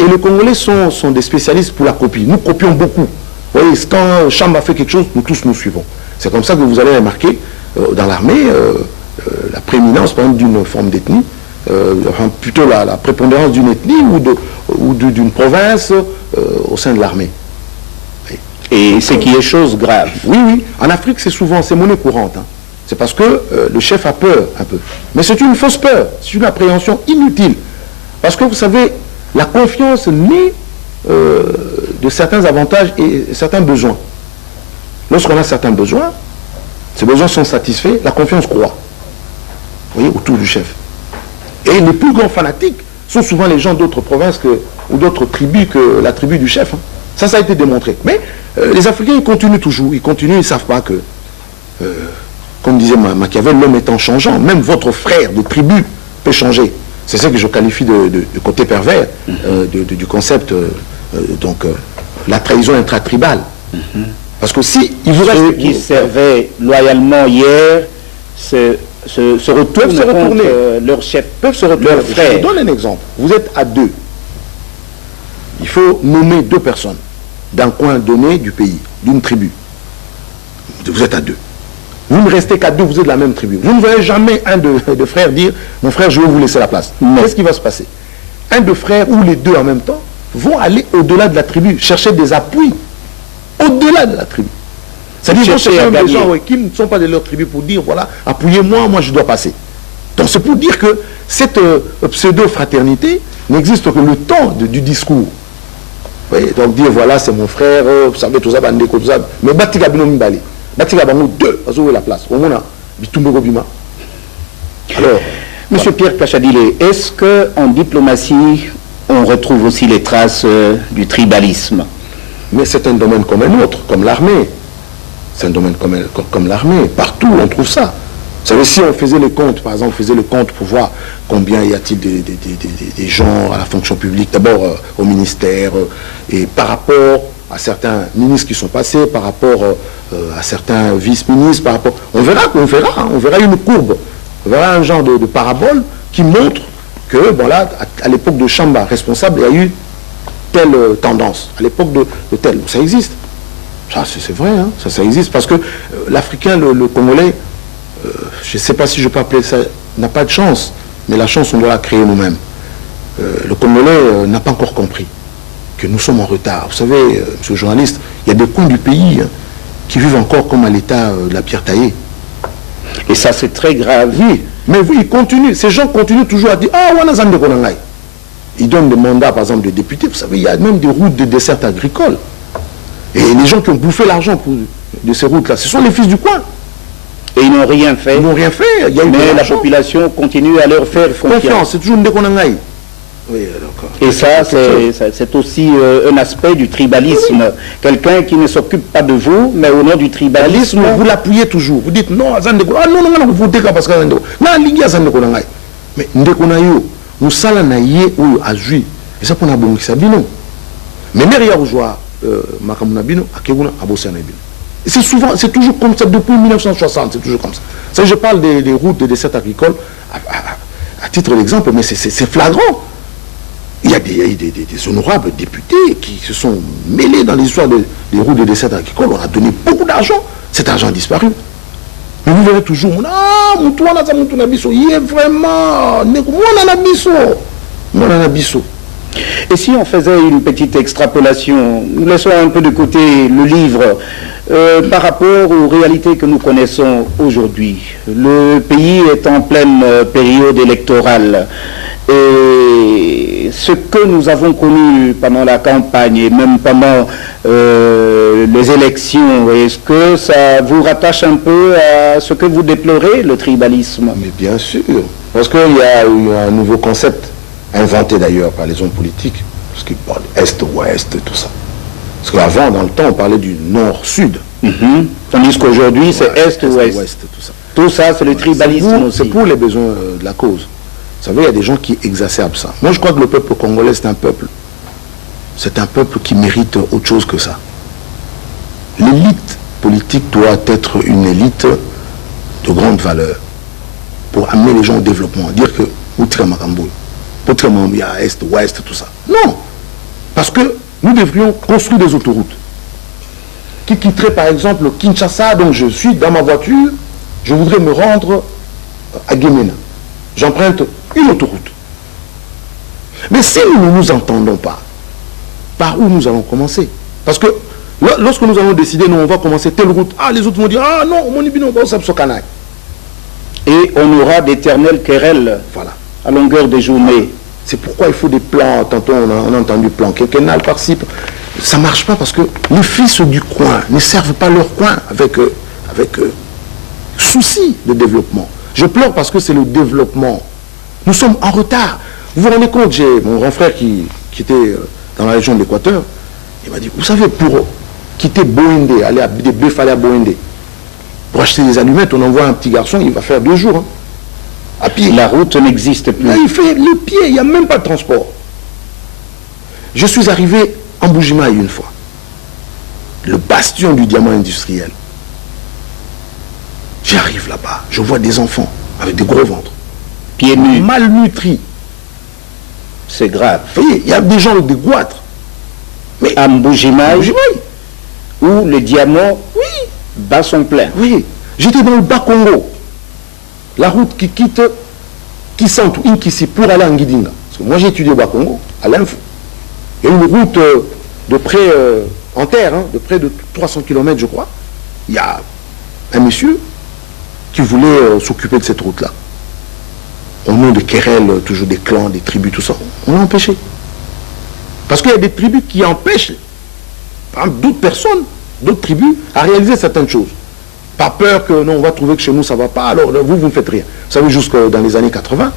Et les Congolais sont des spécialistes pour la copie. Nous copions beaucoup. Vous voyez, quand Chamba fait quelque chose, nous tous nous suivons. C'est comme ça que vous allez remarquer dans l'armée la prééminence, par exemple, d'une forme d'ethnie, enfin, plutôt la prépondérance d'une ethnie ou d'une province au sein de l'armée. Et ce qui est chose grave. Oui. En Afrique, c'est monnaie courante. Hein. C'est parce que le chef a peur un peu. Mais c'est une fausse peur, c'est une appréhension inutile. Parce que vous savez, la confiance naît de certains avantages et certains besoins. Lorsqu'on a certains besoins, ces besoins sont satisfaits, la confiance croît. Vous voyez, autour du chef. Et les plus grands fanatiques sont souvent les gens d'autres provinces ou d'autres tribus que la tribu du chef. Hein. Ça a été démontré. Mais les Africains, ils continuent toujours. Ils ne savent pas que, comme disait Machiavel, l'homme étant changeant, même votre frère de tribu peut changer. C'est ça que je qualifie de côté pervers du concept, la trahison intratribale. Parce que si ceux qui servaient loyalement hier se retournent contre leur chef, peuvent se retourner leur frère. Je vous donne un exemple. Vous êtes à deux. Il faut nommer deux personnes d'un coin donné du pays, d'une tribu. Vous êtes à deux. Vous ne restez qu'à deux, vous êtes de la même tribu. Vous ne verrez jamais un de frères dire « Mon frère, je vais vous laisser la place ». Qu'est-ce qui va se passer? Un de frères ou les deux en même temps vont aller au-delà de la tribu, chercher des appuis au-delà de la tribu. C'est-à-dire qu'ils vont chercher des gens qui ne sont pas de leur tribu pour dire « Voilà, appuyez-moi, moi je dois passer ». Donc c'est pour dire que cette pseudo-fraternité n'existe que le temps du discours. Vous voyez, donc dire « Voilà, c'est mon frère, vous savez, tout ça, tout ça ». Mais Batika Bino Mbali. Batika Bango 2, parce que la place. Au moins, Bitumbo Bima. Alors, Monsieur Pierre Kachadile, est-ce qu'en diplomatie, on retrouve aussi les traces du tribalisme? Mais c'est un domaine comme un autre, comme l'armée. C'est un domaine comme l'armée. Partout, on trouve ça. Vous savez, si on faisait les comptes, par exemple, on faisait le compte pour voir combien y a-t-il des gens à la fonction publique, d'abord au ministère, et par rapport à certains ministres qui sont passés, par rapport à certains vice-ministres, par rapport... On verra une courbe, on verra un genre de parabole qui montre que, voilà, à l'époque de Chamba responsable, il y a eu telle tendance. À l'époque de telle, ça existe. Ça, c'est vrai, hein, ça existe. Parce que l'Africain, le Congolais, je ne sais pas si je peux appeler ça, n'a pas de chance, mais la chance, on doit la créer nous-mêmes. Le Congolais n'a pas encore compris que nous sommes en retard. Vous savez, monsieur le journaliste, il y a des coins du pays qui vivent encore comme à l'état de la pierre taillée. Et ça, c'est très grave. Oui, mais oui, ils continuent. Ces gens continuent toujours à dire « Ah, on a Zande Konangai ». Ils donnent des mandats, par exemple, de députés. Vous savez, il y a même des routes de dessert agricole. Et les gens qui ont bouffé l'argent de ces routes-là, ce sont les fils du coin. Et ils n'ont rien fait. Ils n'ont rien fait. Mais la population continue à leur faire confiance. C'est toujours Nde Konangai. Oui, et ça, c'est aussi un aspect du tribalisme. Quelqu'un qui ne s'occupe pas de vous, mais au nom du tribalisme... Vous l'appuyez toujours. Vous dites non, Zandeko. Ah non, vous votez parce que Zandeko. Non, Ligi à Zandeko Nangai. Mais Ndeko Nayo, nous salons naïe ou azui. Et ça pour nous sabino. Mais derrière joueur Makamuna à Keguna, à Bossanabino. C'est souvent, c'est toujours comme ça depuis 1960, c'est toujours comme ça. Ça, je parle des routes de desserts agricoles à titre d'exemple, mais c'est flagrant. Il y a des honorables députés qui se sont mêlés dans l'histoire des routes de desserts agricoles. On a donné beaucoup d'argent. Cet argent a disparu. Mais vous verrez toujours, il est vraiment... Et si on faisait une petite extrapolation, nous laissons un peu de côté le livre, par rapport aux réalités que nous connaissons aujourd'hui. Le pays est en pleine période électorale. Et ce que nous avons connu pendant la campagne et même pendant les élections, est-ce que ça vous rattache un peu à ce que vous déplorez, le tribalisme? Mais bien sûr, parce qu'il y a eu un nouveau concept, inventé d'ailleurs par les hommes politiques, parce qu'ils parlent Est-Ouest, tout ça. Parce qu'avant, dans le temps, on parlait du Nord-Sud. Tandis qu'aujourd'hui, c'est Est-Ouest. Tout ça, c'est le tribalisme aussi. C'est pour les besoins de la cause. Vous savez, il y a des gens qui exacerbent ça. Moi, je crois que le peuple congolais, c'est un peuple qui mérite autre chose que ça. L'élite politique doit être une élite de grande valeur pour amener les gens au développement. Dire que il y a Est, Ouest, tout ça. Non. Parce que nous devrions construire des autoroutes qui quitteraient par exemple Kinshasa, donc je suis dans ma voiture, je voudrais me rendre à Guémena. J'emprunte une autoroute. Mais si nous ne nous entendons pas, par où nous allons commencer? Parce que lorsque nous allons décider, nous on va commencer telle route, ah les autres vont dire, ah non, mon ibino, ça Et on aura d'éternelles querelles à longueur de journée. C'est pourquoi il faut des plans. Tantôt on a entendu plan quinquennal par-ci. Ça ne marche pas parce que les fils du coin ne servent pas leur coin avec souci de développement. Je pleure parce que c'est le développement. Nous sommes en retard. Vous vous rendez compte, j'ai mon grand frère qui était dans la région de l'Équateur. Il m'a dit, vous savez, pour quitter Boindé, aller à Befale à Boindé, pour acheter des allumettes, on envoie un petit garçon, il va faire 2 jours. Hein, à pied. La route n'existe plus. Là, il fait le pied, il n'y a même pas de transport. Je suis arrivé en Bujimaï une fois. Le bastion du diamant industriel. J'arrive là-bas, je vois des enfants avec des gros ventres. Pieds nus. Malnutris. C'est grave. Vous voyez, il y a des gens avec des goitres. Mais à Bujimaï, où le diamant bat son plein. Oui, j'étais dans le Bas-Congo. La route qui quitte Kisantu, Inkisi, pour aller en Guidinga. Parce que moi j'ai étudié au Bas-Congo, à l'Info. Il y a une route de près, en terre, hein, de près de 300 km je crois. Il y a un monsieur qui voulait s'occuper de cette route-là. Au nom de querelles, toujours des clans, des tribus, tout ça. On l'a empêché. Parce qu'il y a des tribus qui empêchent, par exemple, d'autres personnes, d'autres tribus, à réaliser certaines choses. Pas peur que non, on va trouver que chez nous ça ne va pas, alors vous ne faites rien. Vous savez, jusque dans les années 80,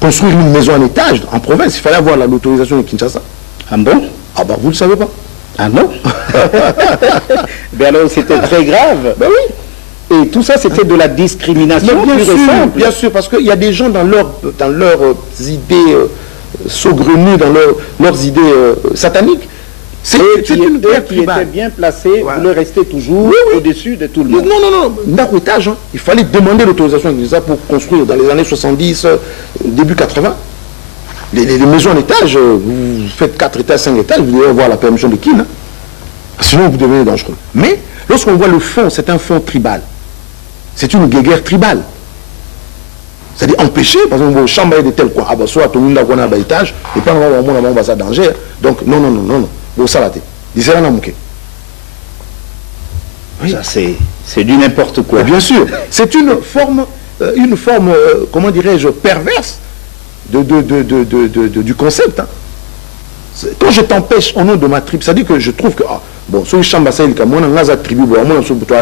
construire une maison en étage en province, il fallait avoir l'autorisation de Kinshasa. Ah bon? Ah ben vous ne le savez pas. Ah non? Ben alors c'était très grave. Ben oui. Et tout ça c'était de la discrimination bien pure sûr, et simple. bien sûr, parce qu'il y a des gens dans leurs idées saugrenues, dans leurs idées sataniques. C'est une guerre qui était bien placé, vous le restez toujours au-dessus de tout le monde. Non, d'un étage, hein. Il fallait demander l'autorisation pour construire dans les années 70, début 80. Les maisons en étage, vous faites 4 étages, 5 étages, vous devez avoir la permission de Kin. Hein. Sinon, vous devenez dangereux. Mais, lorsqu'on voit le fond, c'est un fond tribal. C'est une guerre tribale. C'est-à-dire empêcher, par exemple, vos chambres de tel coin. Ah ben, soit tout le monde a un étage, et puis on va ça danger. Donc, non. Vous salaté. Disez la namouké. Ça, c'est du n'importe quoi. Et bien sûr. C'est une forme, comment dirais-je, perverse du concept. Hein. Quand je t'empêche au nom de ma tribu, ça dit que je trouve que, bon, sur les chambres, c'est le cas, moi, dans la tribu, moi,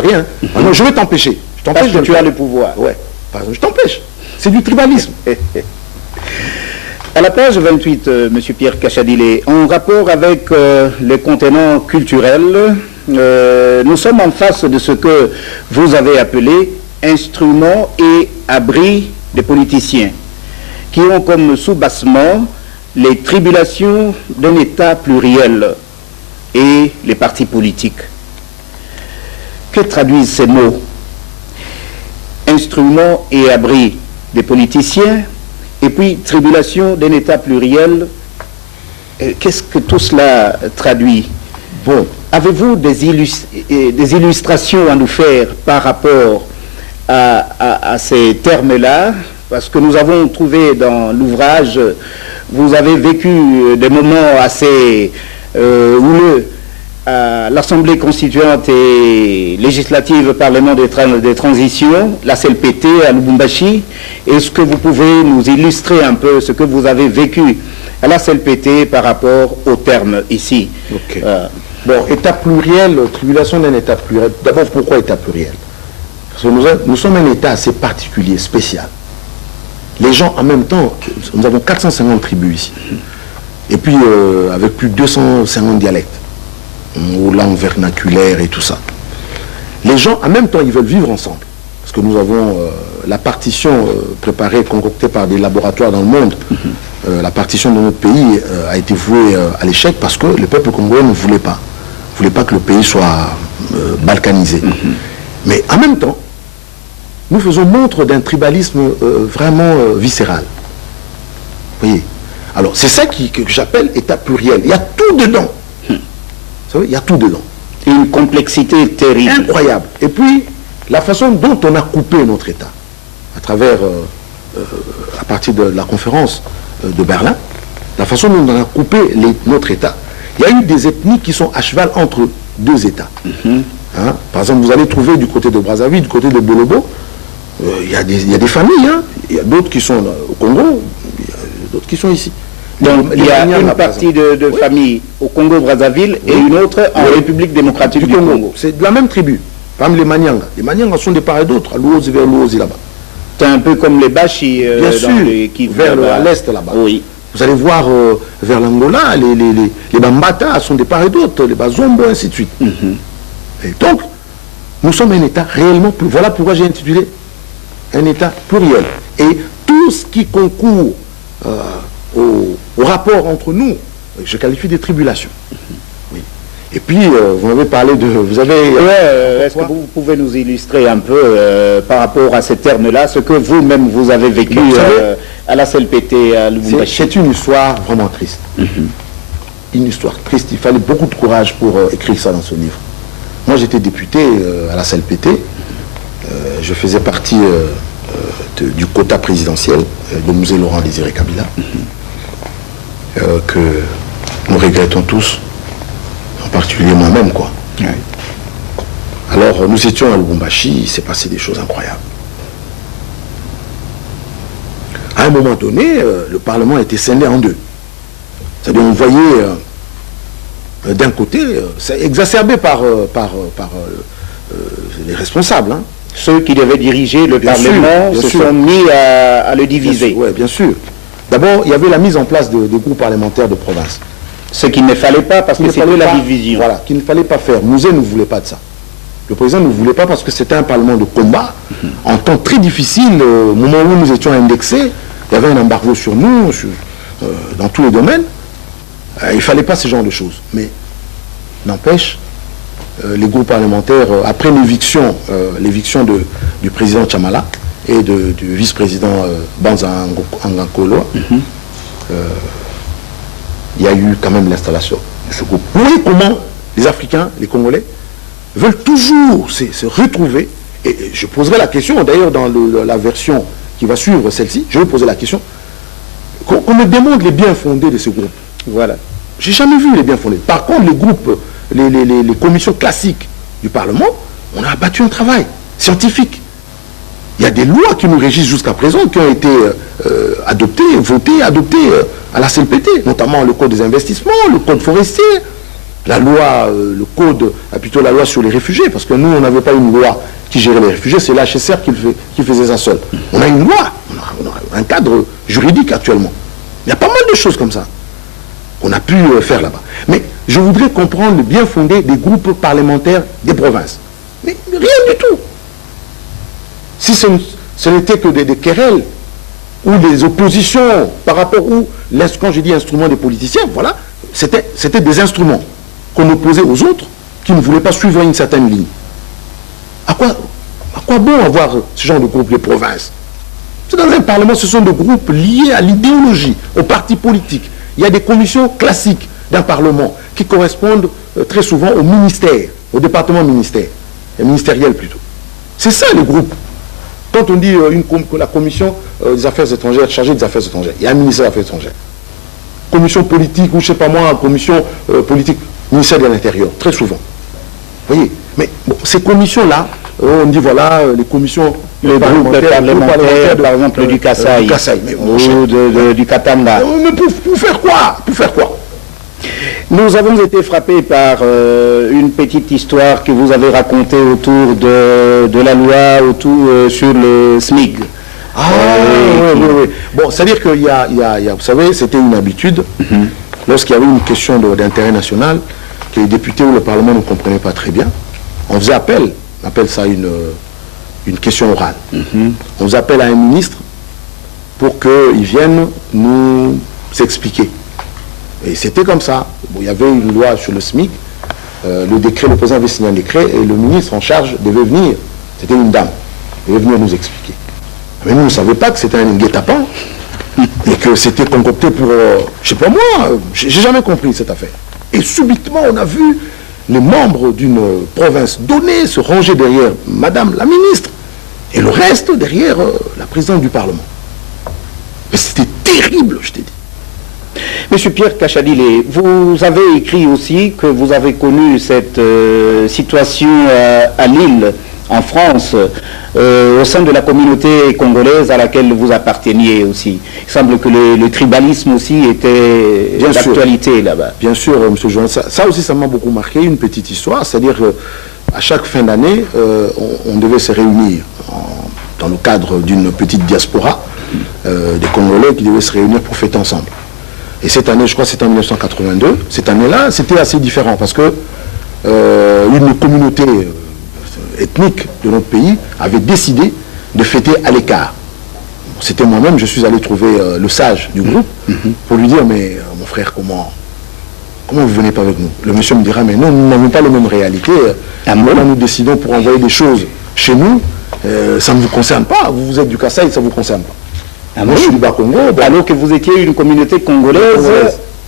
rien. Non, je vais t'empêcher. Je t'empêche parce que tu as le pouvoir. Ouais. Par exemple, je t'empêche. C'est du tribalisme. À la page 28, M. Pierre Kachadile, en rapport avec les contenants culturels, nous sommes en face de ce que vous avez appelé instruments et abris des politiciens, qui ont comme sous-bassement les tribulations d'un État pluriel et les partis politiques. Que traduisent ces mots? Instruments et abris des politiciens, et puis, tribulation d'un État pluriel, qu'est-ce que tout cela traduit? Bon, avez-vous des illustrations à nous faire par rapport à ces termes-là? Parce que nous avons trouvé dans l'ouvrage, vous avez vécu des moments assez houleux à l'Assemblée constituante et législative Parlement des transitions, la CLPT à Lubumbashi. Est-ce que vous pouvez nous illustrer un peu ce que vous avez vécu à la CLPT par rapport aux termes ici? Okay. Bon, État pluriel, tribulation d'un État pluriel. D'abord, pourquoi État pluriel? Parce que nous sommes un État assez particulier, spécial. Les gens, en même temps, nous avons 450 tribus ici. Et puis, avec plus de 250 dialectes, aux langues vernaculaires et tout ça. Les gens, en même temps, ils veulent vivre ensemble. Parce que nous avons la partition préparée, concoctée par des laboratoires dans le monde. La partition de notre pays a été vouée à l'échec parce que le peuple congolais ne voulait pas. Ne voulait pas que le pays soit balkanisé. Mais en même temps, nous faisons montre d'un tribalisme vraiment viscéral. Vous voyez? Alors, c'est ça que j'appelle État pluriel. Il y a tout dedans. Vous savez, il y a tout dedans. Une complexité terrible. Incroyable. Et puis, la façon dont on a coupé notre État, à travers, à partir de la conférence de Berlin, la façon dont on a coupé notre État, il y a eu des ethnies qui sont à cheval entre deux États. Hein? Par exemple, vous allez trouver du côté de Brazzaville, du côté de Bolobo, Il y a des familles, hein. Il y a d'autres qui sont au Congo, il y a d'autres qui sont ici. Donc il y a une partie de famille au Congo-Brazzaville et une autre en République démocratique du Congo. C'est de la même tribu. Par exemple, les Maniangas. Les Maniangas sont de part et d'autre, à Luozi, vers Luozi là-bas. C'est un peu comme les Bashi Bien sûr, qui vers à l'est là-bas. Oui. Vous allez voir vers l'Angola, les Bambata sont de part et d'autre, les Bazombo, ainsi de suite. Et donc, nous sommes un État réellement pluriel. Voilà pourquoi j'ai intitulé un État pluriel. Et tout ce qui concourt au rapport entre nous, je qualifie de tribulation. Oui. Et puis, vous m'avez parlé de... Est-ce que vous pouvez nous illustrer un peu par rapport à ces termes-là, ce que vous-même vous avez vécu à la CLPT à Lubumbashi? C'est une histoire vraiment triste. Une histoire triste. Il fallait beaucoup de courage pour écrire ça dans ce livre. Moi, j'étais député à la CLPT. Je faisais partie du quota présidentiel de Musée Laurent Désiré Kabila, que nous regrettons tous, en particulier moi-même, quoi. Oui. Alors, nous étions à Lubumbashi, il s'est passé des choses incroyables. À un moment donné, le Parlement a été scindé en deux. C'est-à-dire, on voyait d'un côté, c'est exacerbé par les responsables. Hein. Ceux qui devaient diriger le Parlement se sont mis à le diviser. Oui, bien sûr. D'abord, il y avait la mise en place des groupes parlementaires de province. Ce qu'il ne fallait pas parce que c'était la division. Voilà, qu'il ne fallait pas faire. Musée ne voulait pas de ça. Le président ne voulait pas parce que c'était un parlement de combat. En temps très difficile, au moment où nous étions indexés, il y avait un embargo sur nous, dans tous les domaines. Il ne fallait pas ce genre de choses. Mais, n'empêche, les groupes parlementaires, après l'éviction du président Chamala et du vice-président Banza Angakolo, il y a eu quand même l'installation de ce groupe. Vous voyez comment les Africains, les Congolais, veulent toujours se retrouver. Et je poserai la question, d'ailleurs dans la version qui va suivre celle-ci, je vais poser la question, qu'on me demande les biens fondés de ce groupe. Voilà. J'ai jamais vu les biens fondés. Par contre, les groupes, les commissions classiques du Parlement, on a abattu un travail scientifique. Il y a des lois qui nous régissent jusqu'à présent, qui ont été adoptées, votées, à la CLPT, notamment le Code des investissements, le Code forestier, la loi, plutôt la loi sur les réfugiés, parce que nous, on n'avait pas une loi qui gérait les réfugiés, c'est l'HCR qui faisait ça seul. On a une loi, on a un cadre juridique actuellement. Il y a pas mal de choses comme ça qu'on a pu faire là-bas. Mais je voudrais comprendre le bien fondé des groupes parlementaires des provinces. Mais rien du tout. Si ce n'était que des querelles ou des oppositions par rapport quand je dis instruments des politiciens, voilà, c'était des instruments qu'on opposait aux autres qui ne voulaient pas suivre une certaine ligne. À quoi bon avoir ce genre de groupe, les provinces? C'est dans un parlement, ce sont des groupes liés à l'idéologie, aux partis politiques. Il y a des commissions classiques d'un parlement qui correspondent très souvent au ministère, au département ministériel plutôt. C'est ça le groupe. Quand on dit la commission des affaires étrangères, chargée des affaires étrangères, il y a un ministère des affaires étrangères. Commission politique, ou je ne sais pas moi, commission politique, ministère de l'Intérieur, très souvent. Vous voyez? Mais bon, ces commissions-là, on dit voilà, les commissions... Les groupes parlementaires, par exemple du Kasaï, ou du Katanga. Mais pour faire quoi? Pour faire quoi? Nous avons été frappés par une petite histoire que vous avez racontée autour de la loi sur le SMIC. Oui. Bon, c'est-à-dire qu'il y a, vous savez, c'était une habitude, lorsqu'il y avait une question d'intérêt national, que les députés ou le Parlement ne comprenaient pas très bien, on faisait appel, on appelle ça une question orale. On faisait appel à un ministre pour qu'il vienne nous expliquer. Et c'était comme ça. Bon, il y avait une loi sur le SMIC, le président avait signé un décret, et le ministre en charge devait venir, c'était une dame, devait venir nous expliquer. Mais nous ne savions pas que c'était un guet-apens, et que c'était concocté pour, je sais pas moi, j'ai jamais compris cette affaire. Et subitement, on a vu les membres d'une province donnée se ranger derrière Madame la ministre, et le reste derrière la présidente du Parlement. Mais c'était terrible, je t'ai dit. Monsieur Pierre Kachadile, vous avez écrit aussi que vous avez connu cette situation à Lille en France, au sein de la communauté congolaise à laquelle vous apparteniez aussi. Il semble que le tribalisme aussi était d'actualité là-bas. Bien sûr, M. Joan, ça aussi, ça m'a beaucoup marqué, une petite histoire, c'est-à-dire qu'à chaque fin d'année, on devait se réunir dans le cadre d'une petite diaspora des Congolais qui devaient se réunir pour fêter ensemble. Et cette année, je crois que c'était en 1982, cette année-là, c'était assez différent parce que une communauté ethnique de notre pays avait décidé de fêter à l'écart. C'était moi-même, je suis allé trouver le sage du groupe pour lui dire, mais mon frère, comment vous ne venez pas avec nous? Le monsieur me dira, mais non, nous n'avons pas les mêmes réalités. Là, nous décidons pour envoyer des choses chez nous, ça ne vous concerne pas. Vous êtes du Kasaï, ça ne vous concerne pas. Moi, je suis du Bas-Congo. Alors que vous étiez une communauté congolaise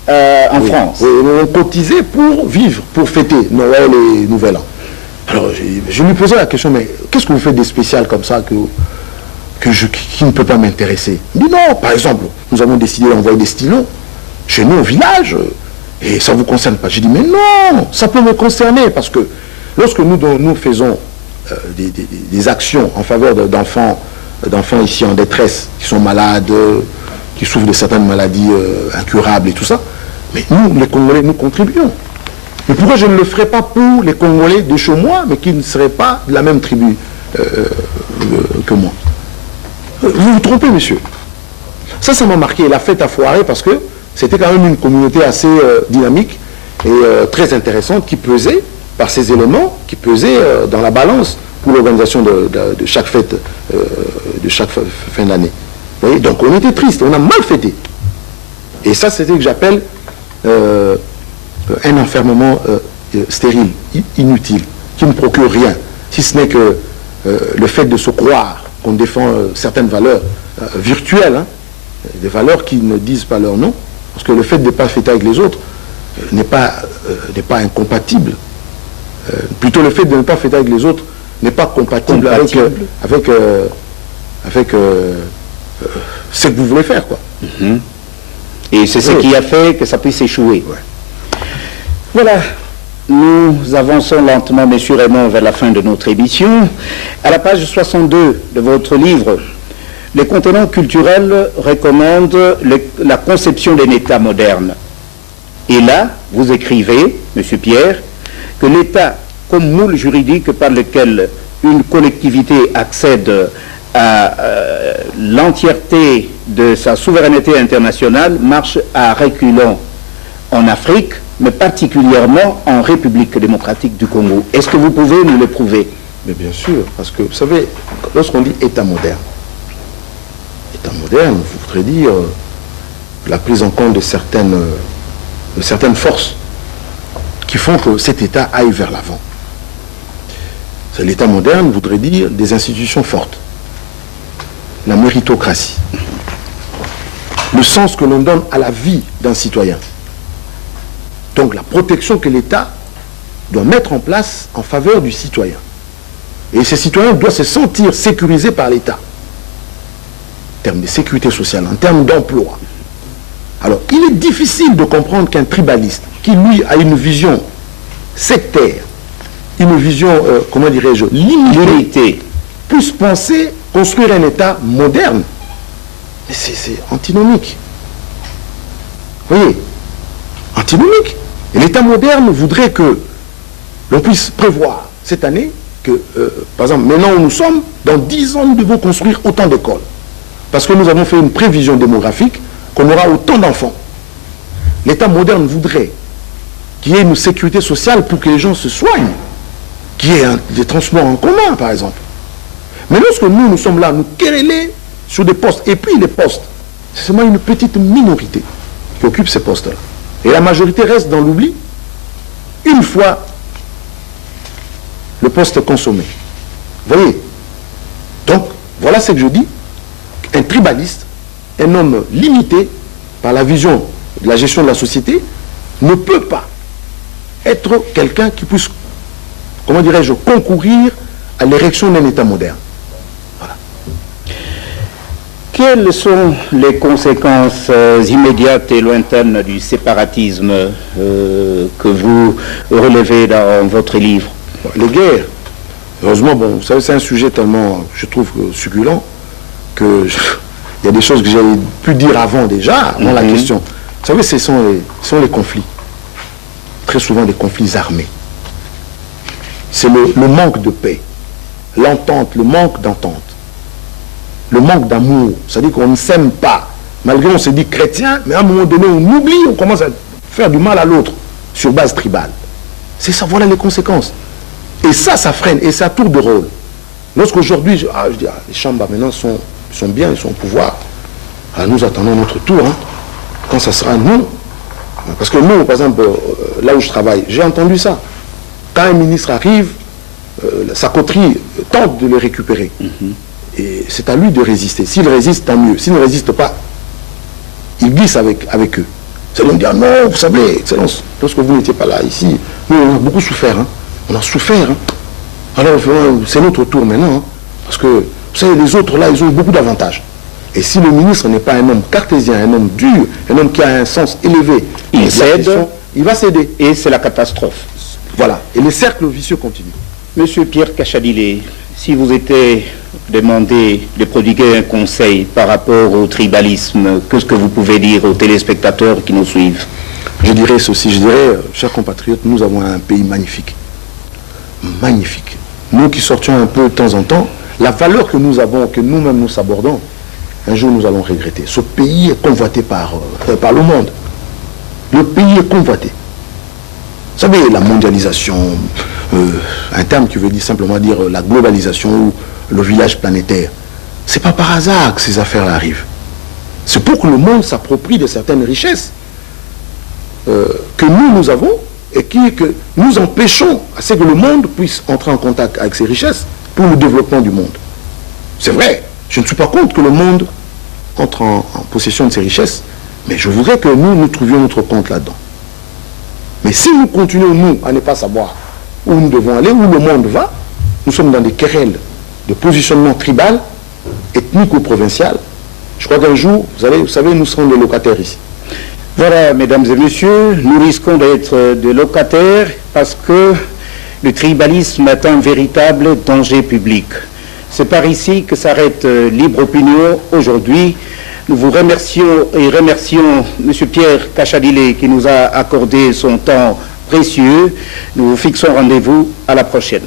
en France. Oui, on cotisait pour vivre, pour fêter Noël et Nouvel An. Alors, je lui posais la question, mais qu'est-ce que vous faites de spécial comme ça qui ne peut pas m'intéresser? Il dit non, par exemple, nous avons décidé d'envoyer des stylos chez nous au village et ça ne vous concerne pas. J'ai dit, mais non, ça peut me concerner parce que lorsque nous faisons des actions en faveur d'enfants ici en détresse, qui sont malades, qui souffrent de certaines maladies incurables et tout ça, mais nous, les Congolais, nous contribuons. Mais pourquoi je ne le ferais pas pour les Congolais de chez moi, mais qui ne seraient pas de la même tribu que moi? Vous vous trompez, monsieur. Ça m'a marqué. La fête a foiré parce que c'était quand même une communauté assez dynamique et très intéressante qui pesait par ces éléments, qui pesaient dans la balance pour l'organisation de chaque fête, de chaque fin d'année. Vous voyez, donc on était triste, on a mal fêté. Et ça, c'est ce que j'appelle un enfermement stérile, inutile, qui ne procure rien, si ce n'est que le fait de se croire qu'on défend certaines valeurs virtuelles, hein, des valeurs qui ne disent pas leur nom, parce que le fait de ne pas fêter avec les autres n'est pas incompatible. Plutôt le fait de ne pas fêter avec les autres n'est pas compatible avec ce que vous voulez faire, quoi. Et c'est ce qui a fait que ça puisse échouer. Ouais. Voilà, nous avançons lentement mais sûrement vers la fin de notre émission. À la page 62 de votre livre, les contenants culturels recommandent la conception d'un État moderne. Et là, vous écrivez, Monsieur Pierre, que l'État, comme moule juridique par lequel une collectivité accède à l'entièreté de sa souveraineté internationale, marche à reculons en Afrique, mais particulièrement en République démocratique du Congo. Est-ce que vous pouvez nous le prouver? Mais bien sûr, parce que, vous savez, lorsqu'on dit État moderne voudrait dire la prise en compte de certaines forces qui font que cet État aille vers l'avant. L'État moderne voudrait dire des institutions fortes, la méritocratie, le sens que l'on donne à la vie d'un citoyen. Donc la protection que l'État doit mettre en place en faveur du citoyen. Et ces citoyens doivent se sentir sécurisés par l'État, en termes de sécurité sociale, en termes d'emploi. Alors, il est difficile de comprendre qu'un tribaliste, qui lui a une vision sectaire, une vision, comment dirais-je, limitée, puisse penser construire un État moderne. Mais c'est antinomique. Vous voyez, antinomique. Et l'État moderne voudrait que l'on puisse prévoir cette année que, par exemple, maintenant où nous sommes, dans 10 ans, nous devons construire autant d'écoles. Parce que nous avons fait une prévision démographique qu'on aura autant d'enfants. L'État moderne voudrait qu'il y ait une sécurité sociale pour que les gens se soignent, qu'il y ait des transports en commun, par exemple. Mais lorsque nous sommes là, nous quereller sur des postes, et puis les postes, c'est seulement une petite minorité qui occupe ces postes-là. Et la majorité reste dans l'oubli une fois le poste consommé. Vous voyez? Donc, voilà ce que je dis. Un tribaliste, un homme limité par la vision de la gestion de la société, ne peut pas être quelqu'un qui puisse, comment dirais-je, concourir à l'érection d'un État moderne. Voilà. Quelles sont les conséquences immédiates et lointaines du séparatisme que vous relevez dans votre livre? Les guerres Heureusement, bon, vous savez, c'est un sujet tellement, je trouve, succulent, que il y a des choses que j'avais pu dire avant déjà, avant la question. Vous savez, ce sont les conflits. Très souvent des conflits armés. C'est le manque de paix, l'entente, le manque d'entente, le manque d'amour. C'est-à-dire qu'on ne s'aime pas. Malgré on se dit chrétien, mais à un moment donné, on oublie, on commence à faire du mal à l'autre sur base tribale. C'est ça, voilà les conséquences. Et ça freine, et c'est à tour de rôle. Lorsqu'aujourd'hui, je dis, les Chamba maintenant sont bien, ils sont au pouvoir. Alors nous attendons notre tour, hein, quand ça sera nous. Parce que nous, par exemple, là où je travaille, j'ai entendu ça. Quand un ministre arrive, sa coterie tente de le récupérer. Et c'est à lui de résister. S'il résiste, tant mieux. S'il ne résiste pas, il glisse avec eux. C'est de dire, non, vous savez, Excellence, lorsque vous n'étiez pas là, ici, nous, on a beaucoup souffert. Hein. On a souffert. Hein. Alors, c'est notre tour maintenant. Hein. Parce que, vous savez, les autres, là, ils ont beaucoup d'avantages. Et si le ministre n'est pas un homme cartésien, un homme dur, un homme qui a un sens élevé, il va céder. Et c'est la catastrophe. Voilà. Et le cercle vicieux continue. Monsieur Pierre Kachadile, si vous étiez demandé de prodiguer un conseil par rapport au tribalisme, qu'est-ce que vous pouvez dire aux téléspectateurs qui nous suivent? Je dirais ceci, chers compatriotes, nous avons un pays magnifique. Magnifique. Nous qui sortions un peu de temps en temps, la valeur que nous avons, que nous-mêmes nous sabordons, un jour nous allons regretter. Ce pays est convoité par le monde. Le pays est convoité. Vous savez, la mondialisation, un terme qui veut dire simplement dire la globalisation ou le village planétaire, c'est pas par hasard que ces affaires-là arrivent. C'est pour que le monde s'approprie de certaines richesses que nous avons et que nous empêchons à ce que le monde puisse entrer en contact avec ces richesses pour le développement du monde. C'est vrai, je ne suis pas contre que le monde entre en possession de ces richesses, mais je voudrais que nous trouvions notre compte là-dedans. Mais si nous continuons, nous, à ne pas savoir où nous devons aller, où le monde va, nous sommes dans des querelles de positionnement tribal, ethnique ou provincial. Je crois qu'un jour, vous savez, nous serons des locataires ici. Voilà, mesdames et messieurs, nous risquons d'être des locataires parce que le tribalisme est un véritable danger public. C'est par ici que s'arrête Libre Opinion aujourd'hui. Nous vous remercions et remercions M. Pierre Kachadile qui nous a accordé son temps précieux. Nous vous fixons rendez-vous à la prochaine.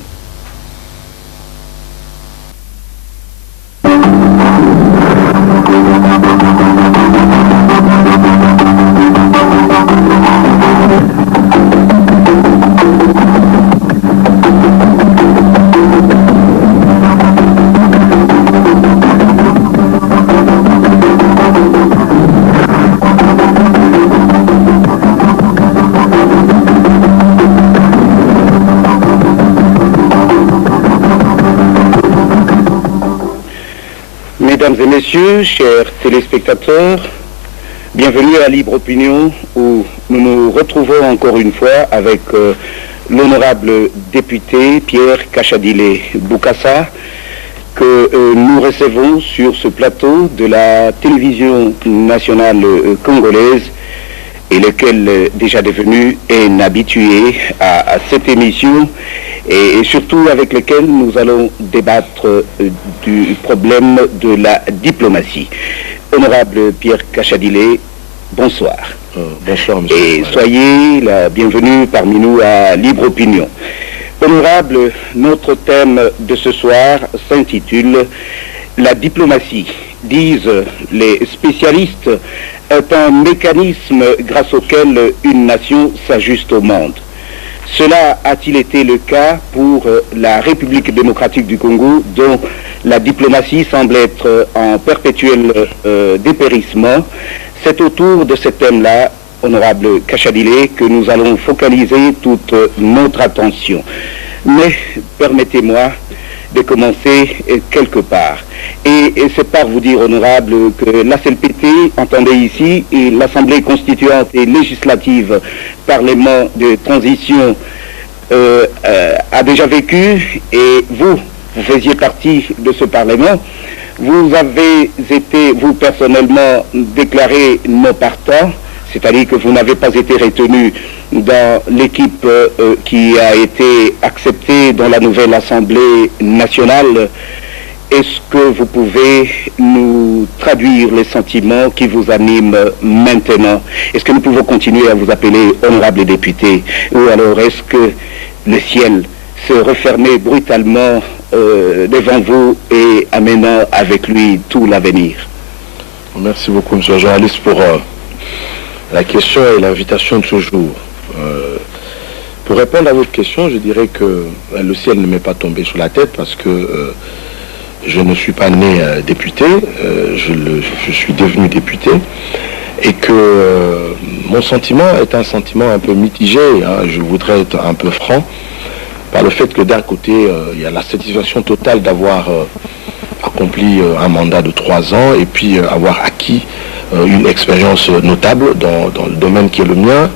Mesdames et messieurs, chers téléspectateurs, bienvenue à Libre Opinion où nous nous retrouvons encore une fois avec l'honorable député Pierre Kachadile Bokassa que nous recevons sur ce plateau de la télévision nationale congolaise et lequel est déjà devenu un habitué à cette émission et surtout avec lequel nous allons débattre du problème de la diplomatie. Honorable Pierre Kachadile, bonsoir. Bonsoir, monsieur. Et soyez la bienvenue parmi nous à Libre Opinion. Honorable, notre thème de ce soir s'intitule « La diplomatie », disent les spécialistes, est un mécanisme grâce auquel une nation s'ajuste au monde. Cela a-t-il été le cas pour la République démocratique du Congo, dont la diplomatie semble être en perpétuel dépérissement? C'est autour de ce thème-là, honorable Kachadile, que nous allons focaliser toute notre attention. Mais permettez-moi de commencer quelque part. Et c'est par vous dire, honorable, que l'ACLPT, entendez ici, et l'Assemblée constituante et législative, Parlement de transition, a déjà vécu, et vous faisiez partie de ce Parlement. Vous avez été, vous personnellement, déclaré non partant, c'est-à-dire que vous n'avez pas été retenu dans l'équipe qui a été acceptée dans la nouvelle Assemblée nationale. Est-ce que vous pouvez nous traduire les sentiments qui vous animent maintenant? Est-ce que nous pouvons continuer à vous appeler honorable député? Ou alors est-ce que le ciel se refermait brutalement devant vous et amenant avec lui tout l'avenir? Merci beaucoup, monsieur le journaliste, pour la question et l'invitation de ce jour. Pour répondre à votre question, je dirais que le ciel ne m'est pas tombé sur la tête parce que je ne suis pas né député, je suis devenu député, et que mon sentiment est un sentiment un peu mitigé, hein, je voudrais être un peu franc, par le fait que d'un côté, il y a la satisfaction totale d'avoir accompli un mandat de 3 ans et puis avoir acquis une expérience notable dans le domaine qui est le mien.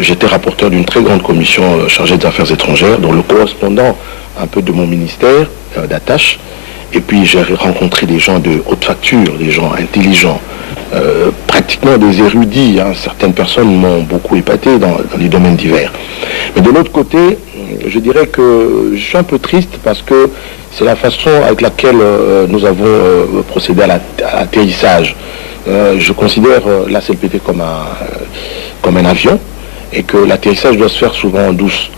J'étais rapporteur d'une très grande commission chargée des affaires étrangères, dont le correspondant un peu de mon ministère d'attache. Et puis j'ai rencontré des gens de haute facture, des gens intelligents, pratiquement des érudits. Hein. Certaines personnes m'ont beaucoup épaté dans les domaines divers. Mais de l'autre côté, je dirais que je suis un peu triste parce que c'est la façon avec laquelle nous avons procédé à l'atterrissage. Je considère la CLPT comme un avion et que l'atterrissage doit se faire souvent en douce.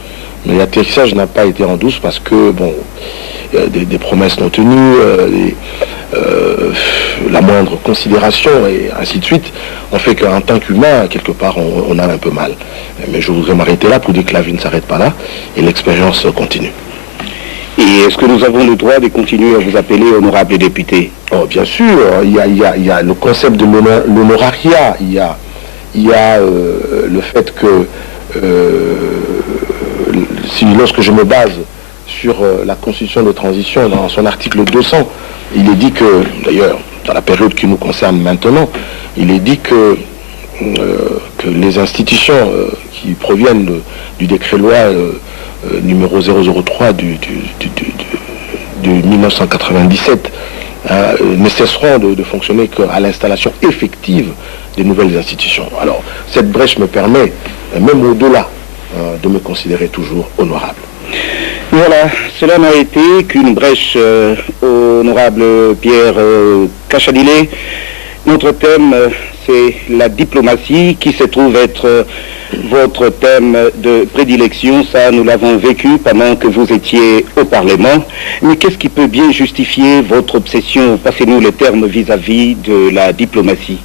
Mais l'atterrissage n'a pas été en douce parce que, bon, des promesses non tenues, la moindre considération et ainsi de suite, on fait qu'en tant qu'humain, quelque part, on a un peu mal. Mais je voudrais m'arrêter là pour dire que la vie ne s'arrête pas là et l'expérience continue. Et est-ce que nous avons le droit de continuer à vous appeler honorable député? Oh, bien sûr, il y a le concept de l'honorariat, il y a le fait que lorsque je me base sur la Constitution de transition, dans son article 200, il est dit que, d'ailleurs, dans la période qui nous concerne maintenant, il est dit que les institutions qui proviennent du décret-loi numéro 003 de 1997 ne cesseront de fonctionner qu'à l'installation effective des nouvelles institutions. Alors, cette brèche me permet, même au-delà, de me considérer toujours honorable. Voilà, cela n'a été qu'une brèche, honorable Pierre Kachadilé. Notre thème, c'est la diplomatie qui se trouve être votre thème de prédilection. Ça, nous l'avons vécu pendant que vous étiez au Parlement. Mais qu'est-ce qui peut bien justifier votre obsession? Passez-nous les termes vis-à-vis de la diplomatie.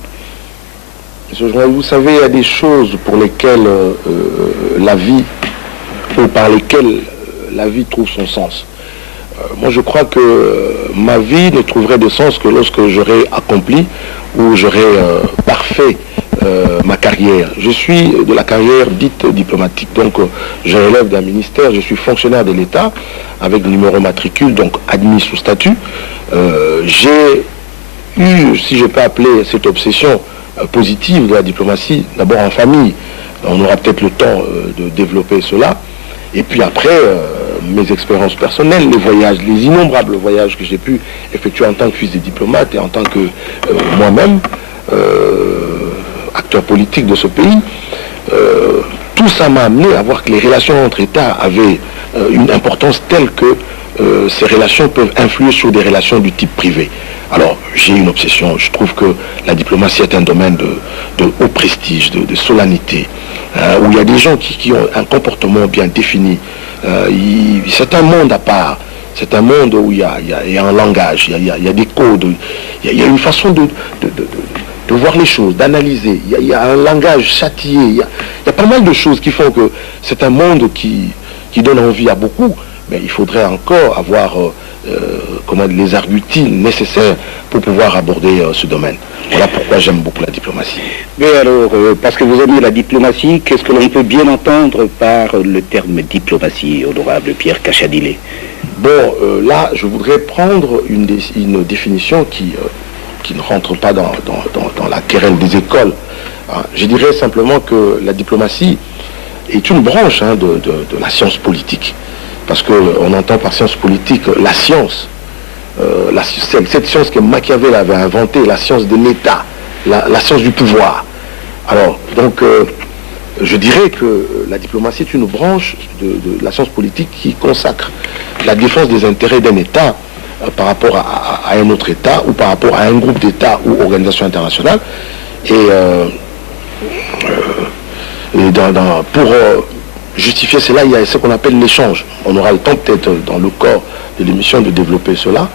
Vous savez, il y a des choses pour lesquelles la vie, ou par lesquelles la vie trouve son sens. Moi, je crois que ma vie ne trouverait de sens que lorsque j'aurai accompli ou j'aurai parfait ma carrière. Je suis de la carrière dite diplomatique, donc je relève d'un ministère, je suis fonctionnaire de l'État avec numéro matricule, donc admis sous statut. J'ai eu, si je peux appeler cette obsession positive de la diplomatie, d'abord en famille. On aura peut-être le temps de développer cela. Et puis après, mes expériences personnelles, les voyages, les innombrables voyages que j'ai pu effectuer en tant que fils de diplomate et en tant que moi-même, acteur politique de ce pays, tout ça m'a amené à voir que les relations entre États avaient une importance telle que ces relations peuvent influer sur des relations du type privé. Alors, j'ai une obsession. Je trouve que la diplomatie est un domaine de haut prestige, de solennité, où il y a des gens qui ont un comportement bien défini. C'est un monde à part. C'est un monde où il y a un langage, il y a des codes, il y a une façon de voir les choses, d'analyser. Il y a un langage châtié. Il y a pas mal de choses qui font que c'est un monde qui donne envie à beaucoup. Mais il faudrait encore avoir les arguties nécessaires pour pouvoir aborder ce domaine. Voilà pourquoi j'aime beaucoup la diplomatie. Mais alors, parce que vous aimez la diplomatie, qu'est-ce que l'on peut bien entendre par le terme diplomatie, honorable Pierre Kachadilé? Bon, là, je voudrais prendre une définition qui ne rentre pas dans la querelle des écoles. Je dirais simplement que la diplomatie est une branche de la science politique. Parce qu'on entend par science politique la science, cette science que Machiavel avait inventée, la science de l'État, la science du pouvoir. Alors, donc, je dirais que la diplomatie est une branche de la science politique qui consacre la défense des intérêts d'un État par rapport à un autre État ou par rapport à un groupe d'États ou organisation internationale. Et pour justifier cela, il y a ce qu'on appelle l'échange. On aura le temps peut-être dans le corps de l'émission de développer cela.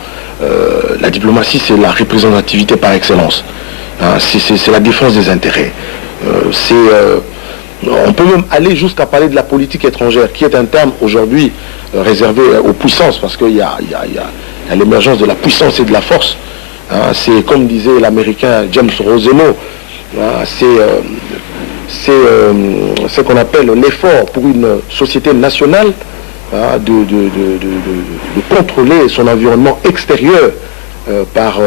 La diplomatie, c'est la représentativité par excellence. Hein, c'est la défense des intérêts. On peut même aller jusqu'à parler de la politique étrangère, qui est un terme aujourd'hui réservé aux puissances, parce qu'il y a l'émergence de la puissance et de la force. Hein, c'est comme disait l'américain James Roseno, hein, c'est ce qu'on appelle l'effort pour une société nationale, hein, de contrôler son environnement extérieur par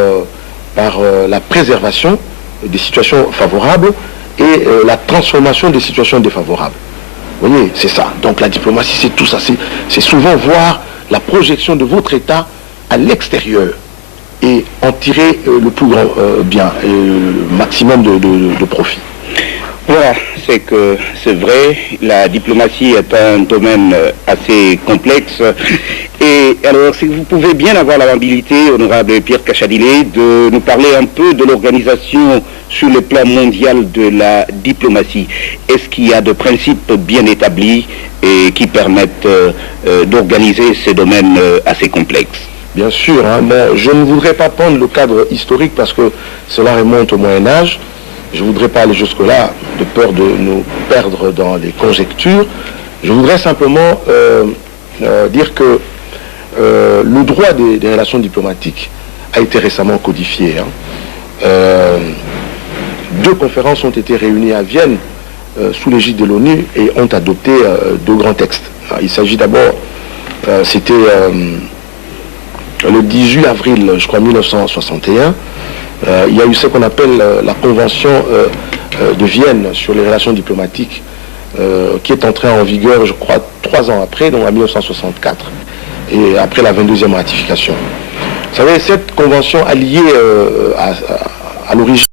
la préservation des situations favorables et la transformation des situations défavorables. Vous voyez, c'est ça. Donc la diplomatie, c'est tout ça. C'est souvent voir la projection de votre État à l'extérieur et en tirer le plus grand bien et le maximum de profit. Voilà, c'est vrai, la diplomatie est un domaine assez complexe. Et alors, si vous pouvez bien avoir l'amabilité, honorable Pierre Kachadilé, de nous parler un peu de l'organisation sur le plan mondial de la diplomatie. Est-ce qu'il y a de principes bien établis et qui permettent d'organiser ces domaines assez complexes? Bien sûr, hein, mais je ne voudrais pas prendre le cadre historique parce que cela remonte au Moyen-Âge. Je ne voudrais pas aller jusque-là, de peur de nous perdre dans les conjectures. Je voudrais simplement dire que le droit des relations diplomatiques a été récemment codifié. Hein. 2 conférences ont été réunies à Vienne sous l'égide de l'ONU et ont adopté 2 grands textes. Il s'agit d'abord, c'était le 18 avril, je crois, 1961, il y a eu ce qu'on appelle la Convention de Vienne sur les relations diplomatiques, qui est entrée en vigueur, je crois, 3 ans après, donc en 1964, et après la 22e ratification. Vous savez, cette convention a lié à l'origine